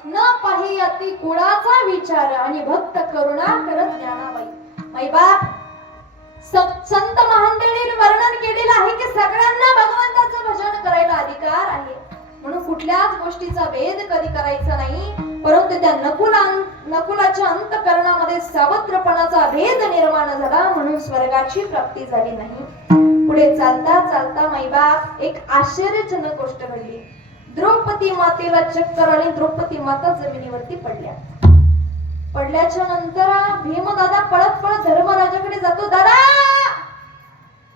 न पाहयाती कुणाचा विचार आणि भक्त करुणा करत ज्ञानाबाई. मैबाप संत महांदेवांनी वर्णन केलेलं आहे की सगळ्यांना भगवंताचं भजन करायला अधिकार आहे, म्हणून कुठल्याच गोष्टीचा भेद कधी करायचा नाही. परंतु त्या नकुलाच्या अंतःकरणामध्ये सावत्रपणाचा भेद निर्माण झाला म्हणून स्वर्गाची प्राप्ती झाली नाही. पुढे चालता चालता माईबाप एक आश्चर्यजनक गोष्ट घडली. द्रौपदी मातेला चक्कर आली. द्रौपदी माता जमिनीवरती पडल्याच्या नंतर भीमदादा पळत पळत धर्मराजाकडे जातो. दादा,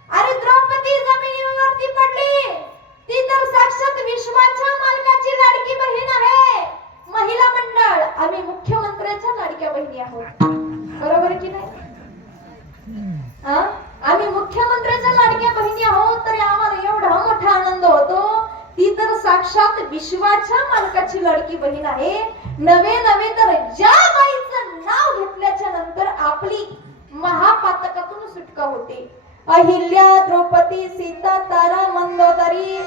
अरे द्रौपदी जमिनीवरती पडली. ती तर साक्षात विश्वाच्या मालकाची लाडकी बहीण आहे. महिला मंडळ, आम्ही मुख्यमंत्र्याच्या लाडक्या बहिणी आहोत. बरोबर की नाही? आम्ही मुख्यमंत्र्याच्या लाडक्या बहिणी आहोत तरी आम्हाला एवढा मोठा आनंद होतो. ती तर साक्षात विश्वाच्या मालकाची लाडकी बहीण आहे. नवे तर ज्या बाईचं नाव घेतल्याच्या नंतर आपली महापातकातून सुटका होते. अहिल्या, द्रौपदी, सीता, तारा, मंदोदरी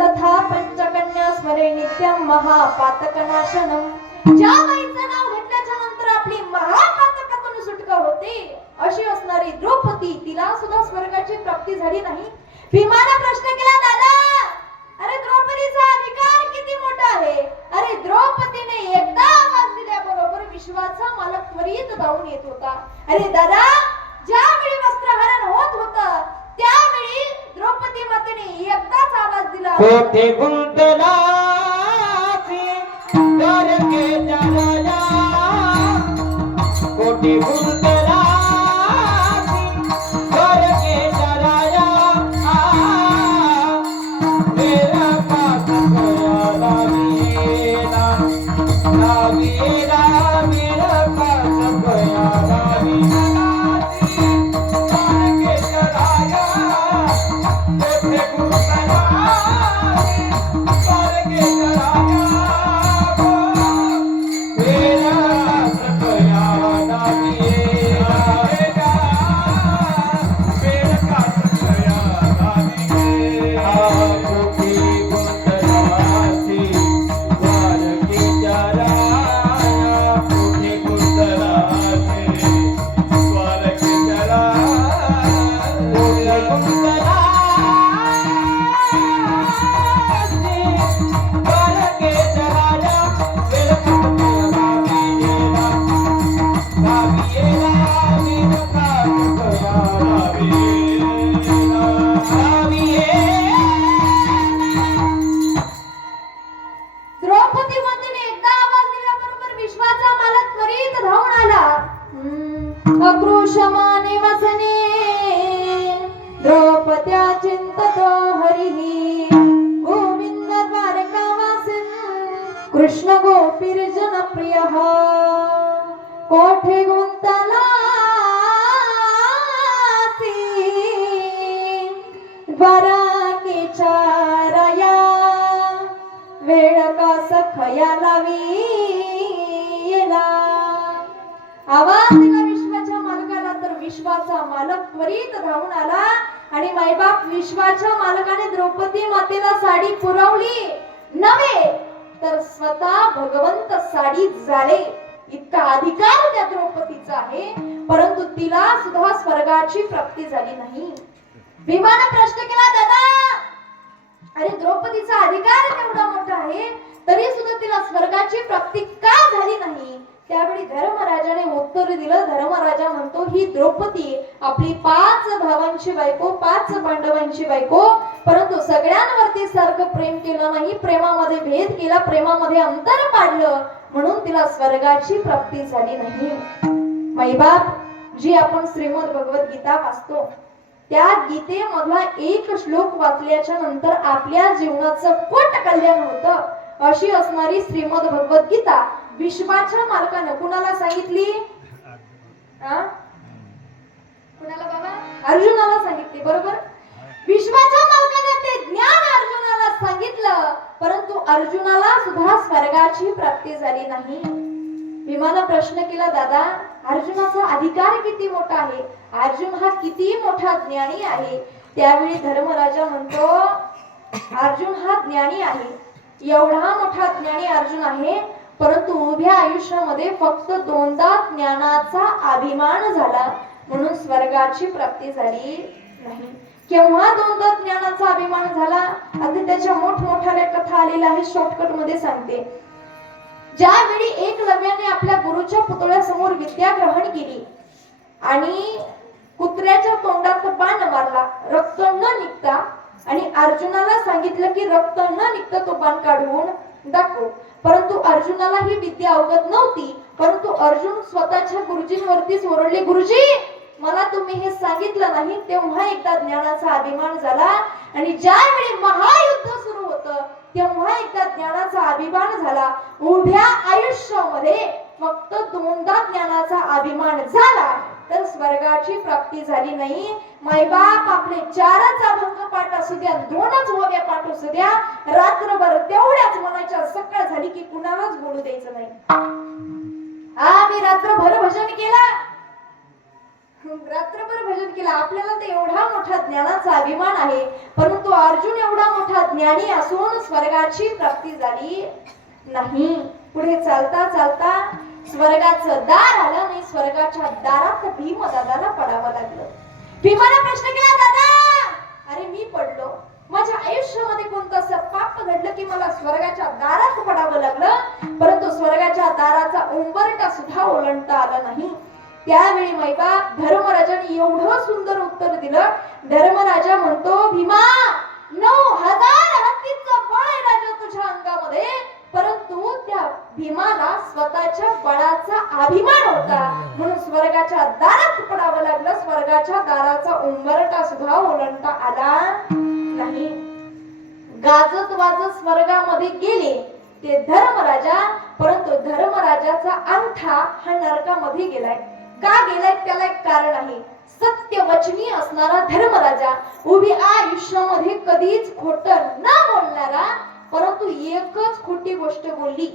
तथा पंचकन्या स्मरे नित्यम महापातकनाशनम. ज्या बाईचं नाव घेतल्याच्या नंतर आपली महापातकातून सुटका होते अशी असणारी द्रौपदी, तिला सुद्धा स्वर्गाची प्राप्ती झाली नाही. भीमाने प्रश्न केला, दादा, अरे द्रौपदीचा अधिकार किती मोठा आहे. अरे द्रौपदीने एकदा आवाज दिल्याबरोबर विश्वाचा मालक त्वरित धावून येत होता. अरे दादा, ज्यावेळी वस्त्रहरण होत होतं त्यावेळी द्रौपदी मातेने एकदाच आवाज दिला. कोठे गुंतला द्वारके राजा, कोठे गुंतला द्वारके राजा, मेरा पास गया लावीरा, लावीरा मेरा पास गया लावीरा. द्रौपदी मातेने एकदा आवाज दिल्याबरोबर विश्वाचा मालक त्वरित धावून आला. अक्रोशमाने वसने द्रौपद्या चिंततो हरिः, गोविंद द्वारकावासिन् कृष्ण गोपीर्जन प्रियः. कोठे गुंतलासी द्वारकेच्या राया, वेळ का सखया लावी येला. आवाज दिला विश्वाच्या मालकाला तर विश्वाचा मालक त्वरित धावून आला आणि मायबाप विश्वाच्या मालकाने द्रौपदी मातेला साडी पुरवली नव्हे तर स्वतः भगवंत साडी झाले इतका अधिकार त्या द्रौपदीचा आहे. परंतु तिला सुद्धा स्वर्गाची प्राप्ती झाली नाही. भीमाने प्रश्न केला, दादा, अरे द्रौपदीचा अधिकार एवढा मोठा आहे तरी सुद्धा तिला स्वर्गाची प्राप्ती का झाली नाही. त्यावेळी धर्मराजाने उत्तर दिलं. धर्मराजा म्हणतो, ही द्रौपदी आपली 5 भावांची बायको, 5 पांडवांची बायको, परंतु सगळ्यांवरती सारखं प्रेम केलं नाही. प्रेमामध्ये भेद केला, प्रेमामध्ये अंतर पाडलं म्हणून तिला स्वर्गाची प्राप्ती झाली नाही. माईबाप, जी आपण श्रीमद भगवद्गीता वाचतो त्या गीतेमधला एक श्लोक वाचल्याच्या नंतर आपल्या जीवनाचं कोट कल्याण होतं अशी असणारी श्रीमद भगवद्गीता विश्वाच्या मालकानं कुणाला सांगितली? कुणाला बाबा? अर्जुनाला सांगितली. बरोबर, विश्वाच्या मालकानं ते ज्ञान अर्जुनाला सांगितलं, परंतु अर्जुनाला सुद्धा स्वर्गाची प्राप्ती झाली नाही. भीमानं प्रश्न केला, दादा, अर्जुनाचा अधिकार किती मोठा आहे, अर्जुन हा किती मोठा ज्ञानी आहे. त्यावेळी धर्मराजा म्हणतो, अर्जुन हा ज्ञानी आहे, एवढा मोठा ज्ञानी अर्जुन आहे, परंतु उभ्या आयुष्यामध्ये फक्त 2दा ज्ञानाचा अभिमान झाला म्हणून स्वर्गाची प्राप्ती झाली नाही. केव्हा 2दा ज्ञानाचा अभिमान झाला? अगदी त्याच्या मोठमोठ्या कथा आलेल्या आहेत, शॉर्टकट मध्ये सांगते. ज्यावेळी एकलव्याने आपल्या गुरुच्या पुतळ्यासमोर विद्या ग्रहण केली आणि कुत्र्याच्या तोंडात बाण मारला, रक्त न निघता, आणि अर्जुनाला सांगितलं की रक्त न निघता तो बाण काढून दाखव. परंतु अर्जुनाला ही विद्या अवगत नव्हती. परंतु अर्जुन स्वतःच्या गुरुजींवरतीच ओरडले, गुरुजी मला तुम्ही हे सांगितलं नाही. तेव्हा एकदा ज्ञानाचा अभिमान झाला आणि ज्यावेळी महायुद्ध सुरू होतं तेव्हा एकदा ज्ञानाचा अभिमान झाला. उभ्या आयुष्यामध्ये फक्त दोनदा ज्ञानाचा अभिमान झाला तर स्वर्गाची प्राप्ती झाली नाही. मायबाप आपले 4च अभंग पाठ असू द्या, 2च ओव्या पाठ असू द्या, रात्रभर तेवढ्याच मनाच्या सकाळ झाली की कुणालाच बोलू द्यायचं नाही. आम्ही रात्रभर भजन केलं, रात्रभर भजन केलं. आपल्याला ते एवढा मोठा ज्ञानाचा अभिमान आहे. परंतु अर्जुन एवढा मोठा ज्ञानी असून स्वर्गाची प्राप्ती झाली नाही. पुढे चालता चालता स्वर्गाचं दार आलं आणि स्वर्गाच्या दारात भीमदादाला पडावं लागलं. भीमाने प्रश्न केला, दादा अरे मी पडलो, माझ्या आयुष्यामध्ये कोणतं असं पाप घडलं की मला स्वर्गाच्या दारात पडावं लागलं. परंतु स्वर्गाच्या दाराचा उंबरठा सुद्धा ओलांडता आला नाही. त्यावेळी मैबाप धर्मराजाने एवढं सुंदर उत्तर दिलं. धर्मराजा म्हणतो, भीमा 9000 हत्तीचं बळ आहे राजा तुझ्या अंगामध्ये, परंतु त्या भीमाला स्वतःच्या बळाचा अभिमान होता म्हणून स्वर्गाच्या दारात पडावं लागलं. स्वर्गाच्या दाराचा उंबरठा सुद्धा ओलांडता आला नाही. गाजत वाजत स्वर्गामध्ये गेले ते धर्मराजा, परंतु धर्मराजाचा अंगठा हा नरकामध्ये गेलाय. का गेलाय त्याला एक कारण आहे. सत्यवचनी असणारा धर्मराजा, उभी आयुष्यामध्ये कधीच खोटं न बोलणारा, परंतु एकच खोटी गोष्ट बोलली.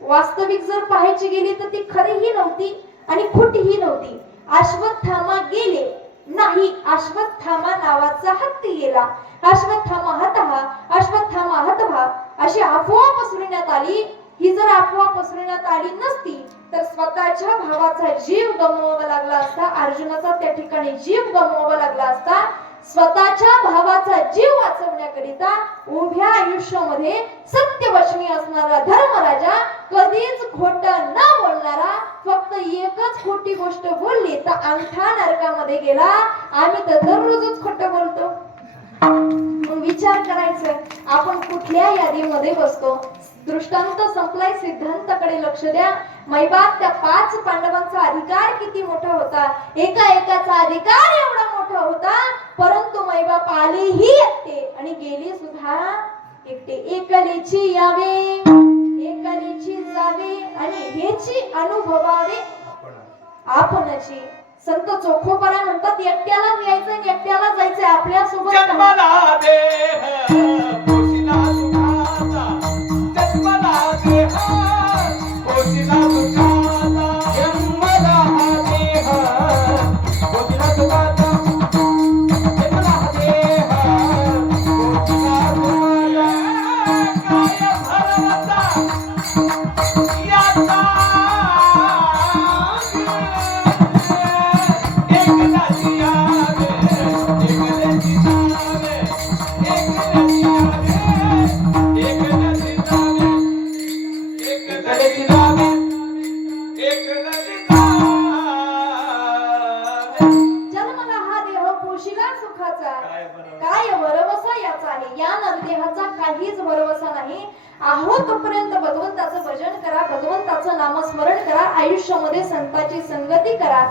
वास्तविक जर पाहायची गेली तर ती खरीही नव्हती आणि खोटीही नव्हती. अश्वत्थामा गेले नाही, अश्वत्थामा नावाचा हत्ती गेला. अश्वत्थामा हतहा, अश्वत्थामा हतभा अशी अफवा पसरवण्यात आली. ही जर अफवा पसरवण्यात आली नसती तर स्वतःच्या भावाचा जीव गमवावा लागला असता. अर्जुनाचा त्या ठिकाणी जीव गमवावा लागला असता. स्वतःच्या भावाचा जीव वाचवण्याकरिता उभ्या आयुष्यामध्ये सत्यवचनी असणारा धर्मराजा, कधीच खोटं न बोलणारा, फक्त एकच खोटी गोष्ट बोलली तर अंगठा नरकामध्ये गेला. आम्ही तर दररोजच खोटं बोलतो. मग विचार करायचं आपण कुठल्या यादीमध्ये बसतो. दृष्टांत संपलाय, सिद्धांताकडे लक्ष द्या. मैबाप त्या 5 पांडवांचा अधिकार किती मोठा होता. एकाचा अधिकार एवढा मोठा होता, परंतु मैबाप आलेही एकटे आणि गेले सुद्धा एकटे. एकलेची यावे, एकलेची जावे आणि हेची अनुभवावे आपणची. संत चोखोपरा म्हणतात, एकट्याला यायचं आणि एकट्याला जायचंय. आपल्या सोबत जन्मला देह पोशिला सुखाचा, जन्मला देह पोशिला सुखाचा, जन्मला देह पोशिला सुखाचा, जन्मला देह पोशिला सुखाचा. काय भरवता काय भरवसा याचा आहे. या नरदेहाचा काहीच भरवसा नाही. आहो तोपर्यंत भगवंताचं भजन करा, भगवंताचं नामस्मरण करा, आयुष्यामध्ये संतांची संगती करा.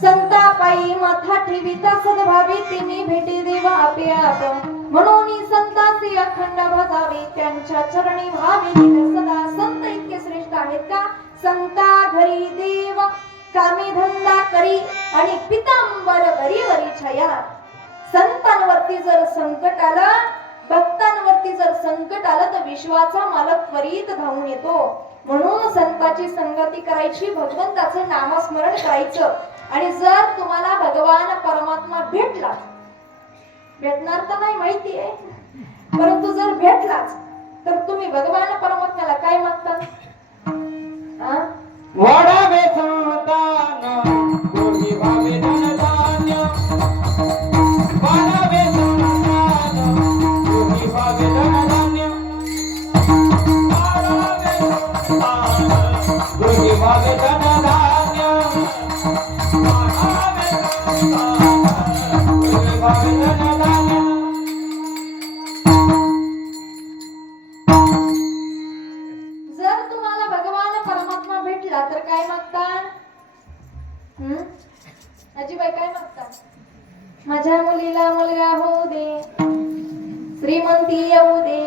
संता पायी माथा ठेविता सद्भावी, तिने भेटे देवा आपे आप. म्हणून संतांचे अखंड भजावे, त्यांच्या चरणी व्हावे सदा. संत इतके श्रेष्ठ आहेत का. संता घरी देव कामी धंदा करी आणि पितांबर घरी वरी छया. संतांवरती जर संकट आलं, भक्तांवरती जर संकट आलं तर विश्वाचा मालक त्वरित धावून येतो. म्हणून संतांची संगती करायची, भगवंताचं नामस्मरण करायचं. आणि जर तुम्हाला भगवान परमात्मा भेटला, भेटणार तर नाही माहिती आहे, परंतु जर भेटलाच तर तुम्ही भगवान परमात्म्याला काय मागता. वाढावे संतान कोणी भावे धनधान्य, वाढावे संतान कोणी भावे धनधान्य, वाढावे संतान विभावे धनधान्य वाढावे संसार विभावे धनधान्य जर तुम्हाला भगवान परमात्मा भेटला तर काय मागता? आजीबाई काय मागता? माझ्या मुलीला मुलगा होऊ दे, श्रीमंती येऊ दे,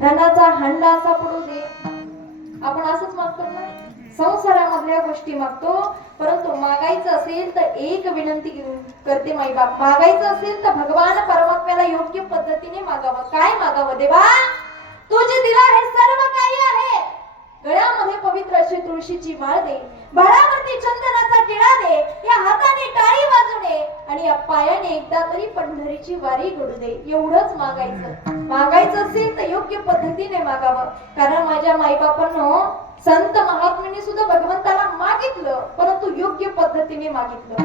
धनाचा हंडा सापडू दे. आपण असंच मागतो ना, संसारामधल्या गोष्टी मागतो. परंतु मागायचं असेल तर एक विनंती करते माई बाप, मागायचं असेल तर भगवान परमात्म्याला योग्य पद्धतीने मागावं. काय मागावं? देवा तू जे दिला हे सर्व काही आहे. गळ्यामध्ये पवित्र अशी तुळशीची माळ दे, बाळावरती चंदनाचा टिळा दे, या हाताने टाळी वाजू दे आणि या पायाने एकदा तरी पंढरीची वारी घडू दे. एवढंच मागायचं. मागायचं असेल तर योग्य पद्धतीने मागावं. कारण माझ्या माईबापांनो, संत महात्म्यांनी सुद्धा भगवंताला मागितलं, परंतु योग्य पद्धतीने मागितलं.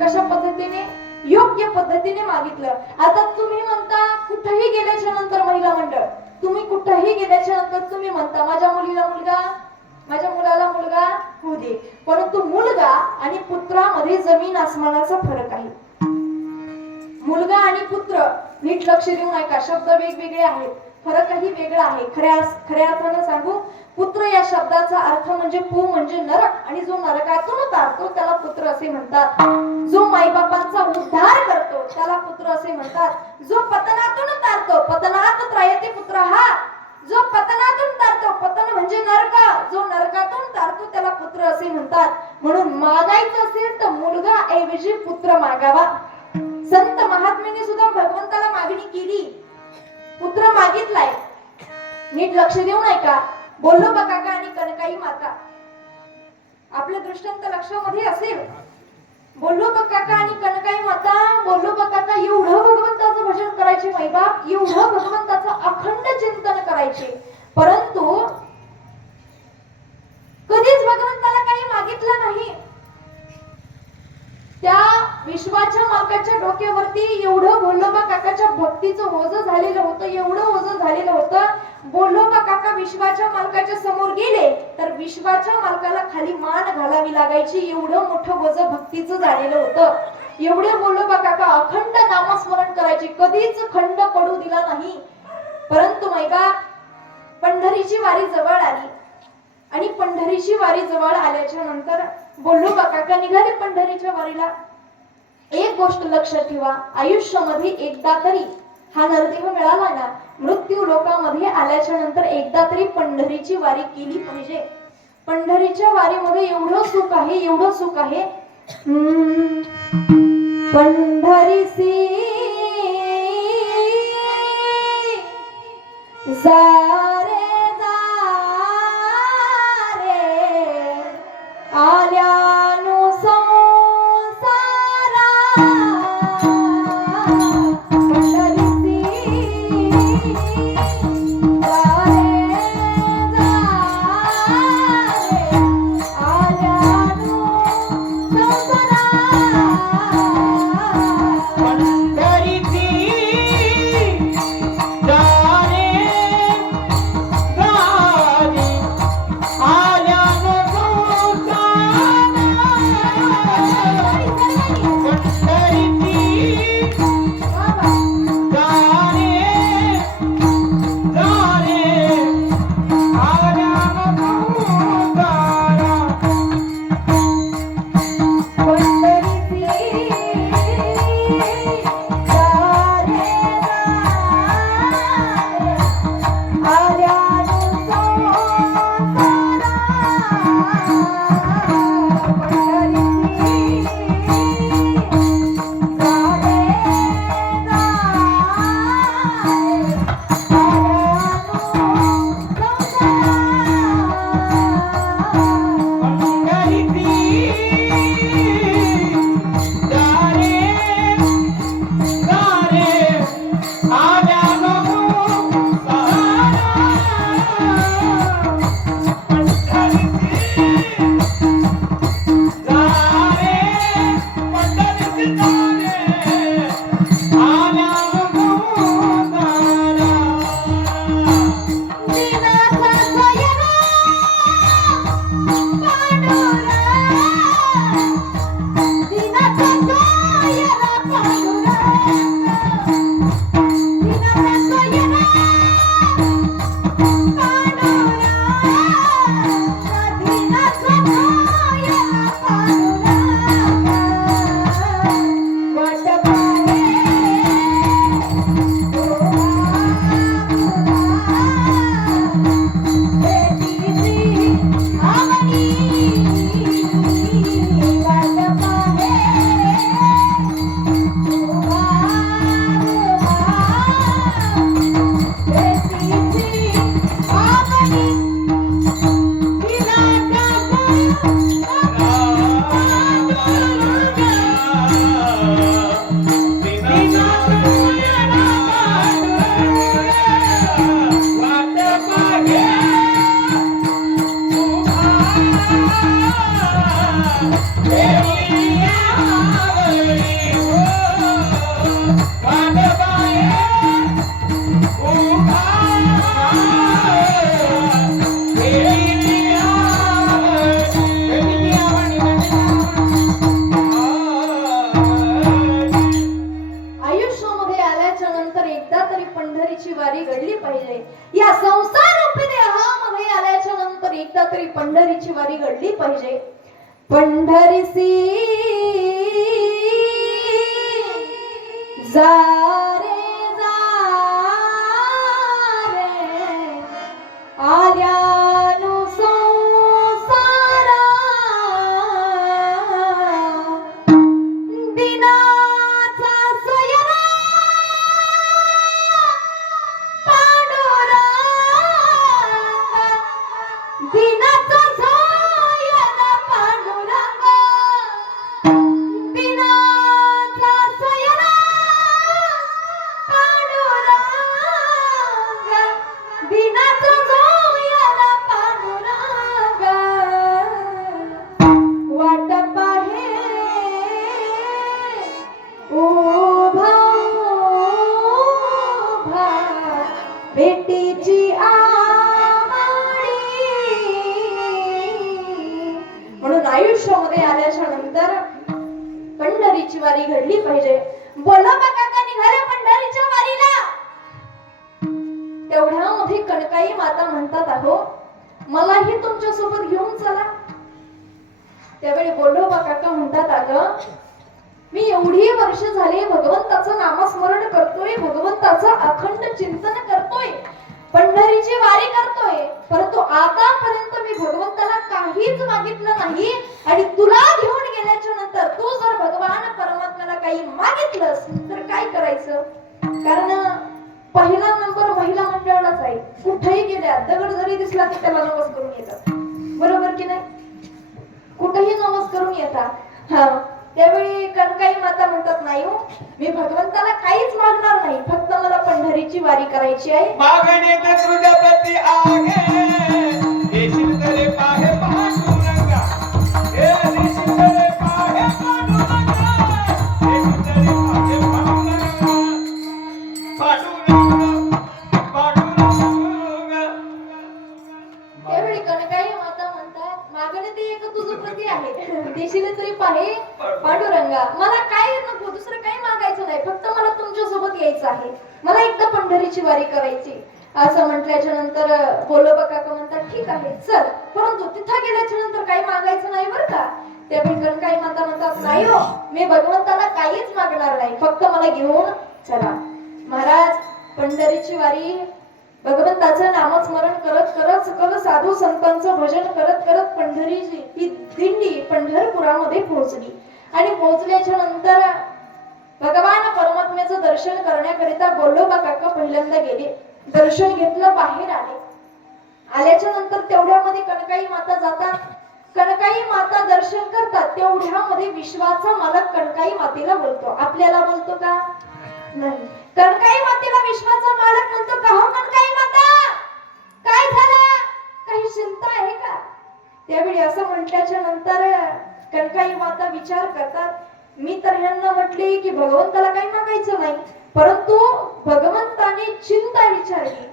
कशा पद्धतीने? योग्य पद्धतीने मागितलं. आता तुम्ही म्हणता कुठेही गेल्याच्या नंतर, महिला मंडळ, तुम्ही कुठेही गेल्याच्या नंतर तुम्ही म्हणता माझ्या मुलीला मुलगा, माझ्या मुलाला मुलगा होऊ दे. परंतु मुलगा आणि पुत्रामध्ये जमीन आसमानाचा फरक आहे. मुलगा आणि पुत्र नीट लक्ष देऊन ऐका. शब्द वेगवेगळे आहेत, फरकही वेगळा आहे. खऱ्या अर्थानं सांगू, पुत्र या शब्दाचा अर्थ म्हणजे पू म्हणजे नरक, आणि जो नरकातून तारतो त्याला पुत्र असे म्हणतात. जो माईबापांचा उद्धार करतो त्याला पुत्र असे म्हणतात. जो पतनातून तारतो, पतनात त्रयते पुत्र हा, जो पतनातून तारतो, पतन म्हणजे नरक, जो नरकातून तारतो त्याला पुत्र असे म्हणतात. म्हणून मागायचं असेल तर मुलगा ऐवजी पुत्र मागावा. संत महात्म्यांनी सुद्धा भगवंताला मागणी केली, पुत्र मागितलाय. नीट लक्ष देऊन ऐका. बोललो बा काका आणि कनकाई माता, आपल्या दृष्टांत लक्षामध्ये असेल. बोललो बा काका आणि कनकाई माता, बोललो बा काका एवढं भगवंताचं भजन करायचे माईबाप, एवढं भगवंताचं अखंड चिंतन करायचे, परंतु कधीच भगवंताला काही मागितलं नाही. त्या विश्वाच्या मालकाच्या डोक्यावरती एवढं बोल्लोबा काकाच्या भक्तीचं ओझं झालेलं होतं, एवढं ओझं झालेलं होतं. बोल्लोबा काका विश्वाच्या मालकाच्या समोर गेले तर विश्वाच्या मालकाला खाली मान घालावी लागायची, एवढं मोठं ओझं भक्तीचं झालेलं होतं. एवढे बोल्लोबा काका अखंड नामस्मरण करायचे, कधीच खंड पडू दिला नाही. परंतु मैबा पंढरीची वारी जवळ आली आणि पंढरीची वारी जवळ आल्याच्या नंतर बोल्लोबा काका निघाले पंढरीच्या वारीला. एक गोष्ट लक्षात ठेवा, आयुष्यामध्ये एकदा तरी हा नरदेह मिळाला ना, मृत्यू लोकामध्ये आल्याच्या नंतर एकदा तरी पंढरीची वारी केली पाहिजे. पंढरीच्या वारीमध्ये एवढं सुख आहे, एवढं सुख आहे. पंढरीसी सारे आल्यानु संसारा, पंढरीसी सारे आल्यानु संसारा, पंढरीसी पंढरीची वारी घडली पाहिजे. पंढरीसी जा रे जा रे आर्यानु संसारा दिनाचा सोयरा पांडुरंग दिनाचा सोयरा पांडुरंग दिनाचा सोयरा पांडुरंग दिनाचा सोयरा पांडुरंग वाट पाहे उभा उभा भेटीची आवडी. म्हणून आयुष्यामध्ये आल्याच्या नंतर पंढरीची वारी घडली पाहिजे. बोलोबा काका निघाले पंढरीच्या वारीला. तेवढ्यामध्ये कणकाई माता म्हणतात, अहो मलाही तुमच्या सोबत घेऊन चला. त्यावेळी बोलोबा काका म्हणतात, अगं मी एवढी वर्ष झाली भगवंताचं नामस्मरण करतोय, भगवंताचं अखंड चिंतन करतोय, पंढरीची वारी करतोय, परंतु आतापर्यंत मी भगवंताला काहीच मागितलं नाही. आणि तुला घेऊन गेल्याच्या नंतर तू जर भगवान परमात्म्याला काही मागितलंस तर काय करायचं? कारण पहिला नंबर महिला मंडळाचा आहे. कुठेही गेल्या दगड जरी दिसला तर त्याला नमस्कार करून येतात, बरोबर की नाही? कुठेही नमस्कार करून येतात. हा, त्यावेळी कणकाई माता म्हणतात, नाही हो, मी भगवंताला काहीच मागणार नाही, फक्त मला पंढरीची वारी करायची आहे. मागणे तर तुझ्या प्रती आहे, येशील तरी पाहे पांडुरंगा, हे येशील तरी पाहे पांडुरंगा, येशील तरी पाहे पांडुरंगा, पांडुरंगा, पांडुरंगा. त्यावेळी कणकाई माता म्हणतात, मागणे ते एक तुझं प्रती आहे, देशील तरी पाहे पांडुरंगा, मला काय नको, दुसरं काही मागायचं नाही, फक्त मला तुमच्या सोबत यायचं आहे, मला एकदा पंढरीची वारी करायची. असं म्हटल्याच्या नंतर बोलोबा काका म्हणतात, ठीक आहे चल, परंतु तिथं गेल्याच्या नंतर काही मागायचं नाही बरं का. त्यावेळी कणकाई माता म्हणतात, नाही हो, मी भगवंताला काहीच मागणार नाही, फक्त मला घेऊन चला. महाराज पंढरीची वारी भगवंताचं नामस्मरण करत करत सकल साधू संतांचं भजन करत करत पंढरीची ही दिंडी पंढरपुरामध्ये पोहोचली. आणि पोहोचल्याच्या नंतर भगवान परमात्म्याचं दर्शन करण्याकरिता बोलोबा काका पहिल्यांदा गेले, दर्शन घेतलं, बाहेर आले. आल्याच्या नंतर तेवढ्यामध्ये कणकाई माता जातात, कणकाई माता दर्शन करतात. तेवढ्यामध्ये विश्वाचा मालक कणकाई मातेला बोलतो, आपल्याला बोलतो का? नाही. कणकाई मातेला विश्वाचा मालक म्हणतो, का हो कणकाई माता, काय झालं, काही चिंता आहे का? त्यावेळी असं म्हटल्याच्या नंतर कणकाई माता विचार करतात, मी तर ह्यांना म्हटले की भगवंताला काही मागायचं नाही, परंतु भगवंताने चिंता विचारली,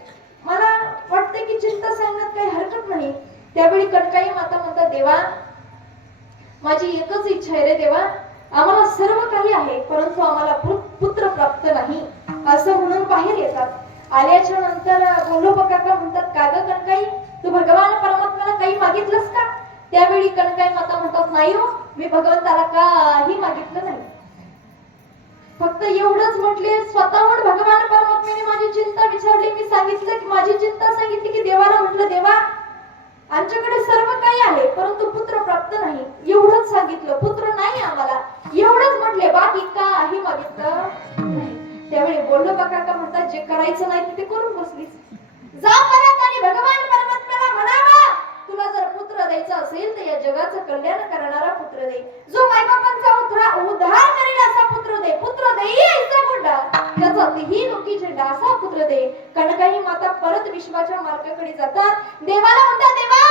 मला वाटते की चिंता सांगण्यात काही हरकत नाही. त्यावेळी कणकाई माता म्हणतात, देवा माझी एकच इच्छा आहे रे देवा, आम्हाला सर्व काही आहे, परंतु आम्हाला पुत्र प्राप्त नाही. असं म्हणून बाहेर येतात. आल्याच्या नंतर बोलोबा काका म्हणतात, का ग कणकाई, तू भगवान परमात्म्याला काही मागितलंस का? त्यावेळी कणकाई माता म्हणतात, नाही हो, मी भगवंताला काही मागितलं नाही, फक्त एवढंच म्हटले, स्वतःहून भगवान परमात्म्याने माझी चिंता विचारली, मी सांगितलं की माझी चिंता सांगितली की देवाला म्हटलं, देवा आमच्याकडे सर्व काही आहे, परंतु पुत्र प्राप्त नाही, एवढंच सांगितलं, पुत्र नाही आम्हाला, एवढंच म्हटले, बाकी काही मागितलं नाही. त्यावेळी बोलोबा काका म्हणतात, जे करायचं नाही ते करून बसलीस, जा परत आणि भगवान परमात्म्याला म्हणावा, तुला जर पुत्र द्यायचा असेल तर या जगाचं कल्याण करणारा पुत्र दे, जो मायबापांचा उद्धार करेल असा पुत्र दे, पुत्र देई ऐसा गुंडा त्याचा तेही लोकी झेंडा असा पुत्र दे. कणकाई माता परत विश्वाच्या मार्गाकडे जातात, देवाला म्हणतात, देवा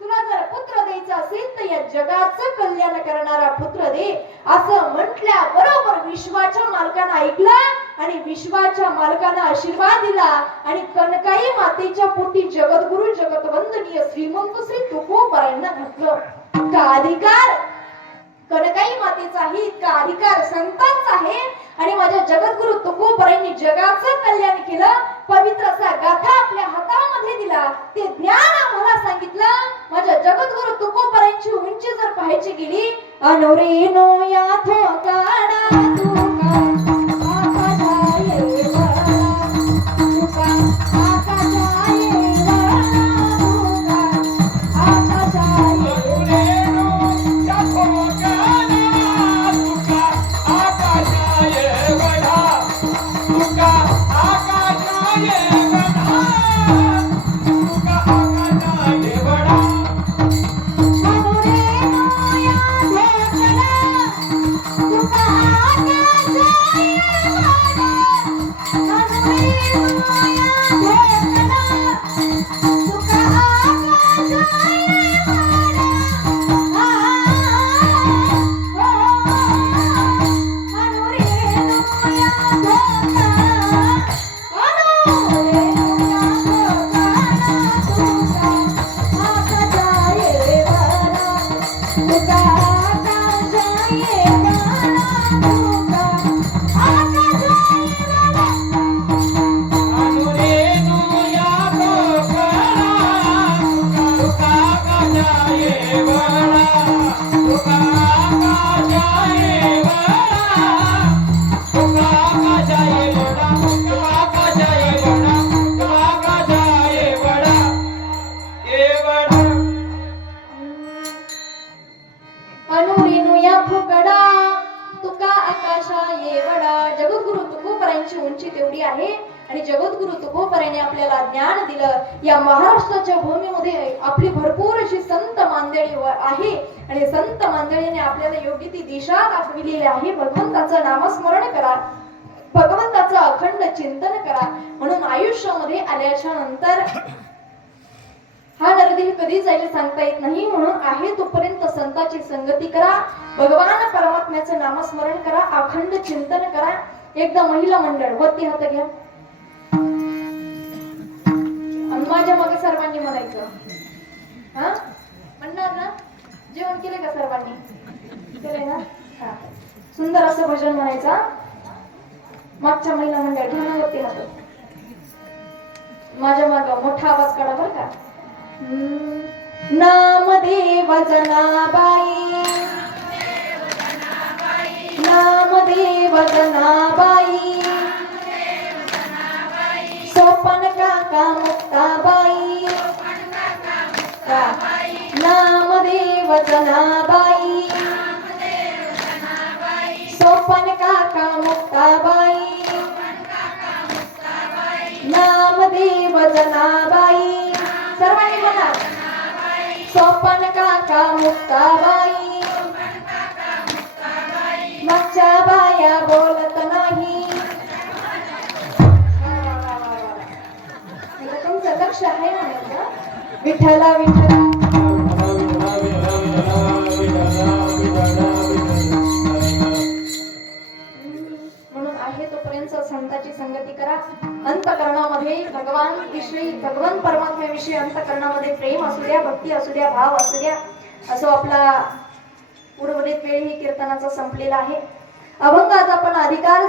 तुला जर पुत्र द्यायचा असेल तर या जगाचं कल्याण करणारा पुत्र दे. असं म्हटल्या बरोबर विश्वाच्या मालकानं ऐकलं आणि विश्वाच्या मालकानं आशीर्वाद दिला आणि कणकाई मातेच्या पोटी जगद्गुरु जगतवंदनीय श्रीमंत श्री तुकोबारायांना घातलं. इतका अधिकार कणकाई मातेचा आहे, इतका अधिकार संतांचा आहे. आणि माझ्या जगद्गुरु तुकोबारायांनी जगाचं कल्याण केलं. पवित्र असा गाथा आपल्या हातामध्ये दिला, ते ज्ञान आम्हाला सांगितलं. माझ्या जगद्गुरु तुकोबरायांची उंची जर पाहायची गेली, अनोरेनो या थोकाडा तुका आकाशाये वळा, तुका आकाशाये वळा, तुका आकाशाये रेणू या थोकाडा तुका आकाशाये वळा, तुका आकाशाये वळा, तुका आकाशाये वळा. जगद्गुरु तुकोबरायांची उंची तेवढी आहे आणि जगद्गुरु तुकोबरायांनी आपल्याला ज्ञान दिलं. या महाराष्ट्राच्या भूमीमध्ये आपली भरपूर अशी संत मंडळी आहे आणि संत मंडळीने आपल्याला योग्य ती दिशा दाखविलेली आहे. भगवंताचं नामस्मरण करा, भगवंताचं अखंड चिंतन करा. म्हणून आयुष्यामध्ये आल्याच्या नंतर हा नरदेह कधी जाईल सांगता येत नाही. म्हणून आहे तोपर्यंत संतांची संगती करा, भगवान परमात्म्याचं नामस्मरण करा, अखंड चिंतन करा. एकदा महिला मंडळ वरती हात घ्या आणि माझ्या मागे सर्वांनी म्हणायचं. हा म्हणणार ना? जेवण केले का सर्वांनी? केले ना? हा. सुंदर असं भजन म्हणायचं. मागच्या महिला मंडळ घ्या ना वरती हात. माझ्या माग मोठा आवाज काढा बरं का. नामदेव जनाबाई, नामदेव जनाबाई, सोपन काका मुक्ताबाई, नामदेव जनाबाई, सोपन काका मुक्ताबाई, नामदेव जनाबाई. सर्वांनी म्हणा, सोपन काका मुक्ताबाई, मागच्या बाया बोलत नाही. तुमचं लक्ष आहे म्हणायचं. विठ्ठला विठ्ठला म्हणून आहे तोपर्यंत संतांची संगती करा. अंतःकरणामध्ये भगवान विषयी, भगवान परमात्म्याविषयी अंतःकरणामध्ये प्रेम असू द्या, भक्ती असू द्या, भाव असू द्या. असो आपला उर्वरित वेळ ही कीर्तनाचा संपलेला आहे. अभंगाचा आपण अधिकार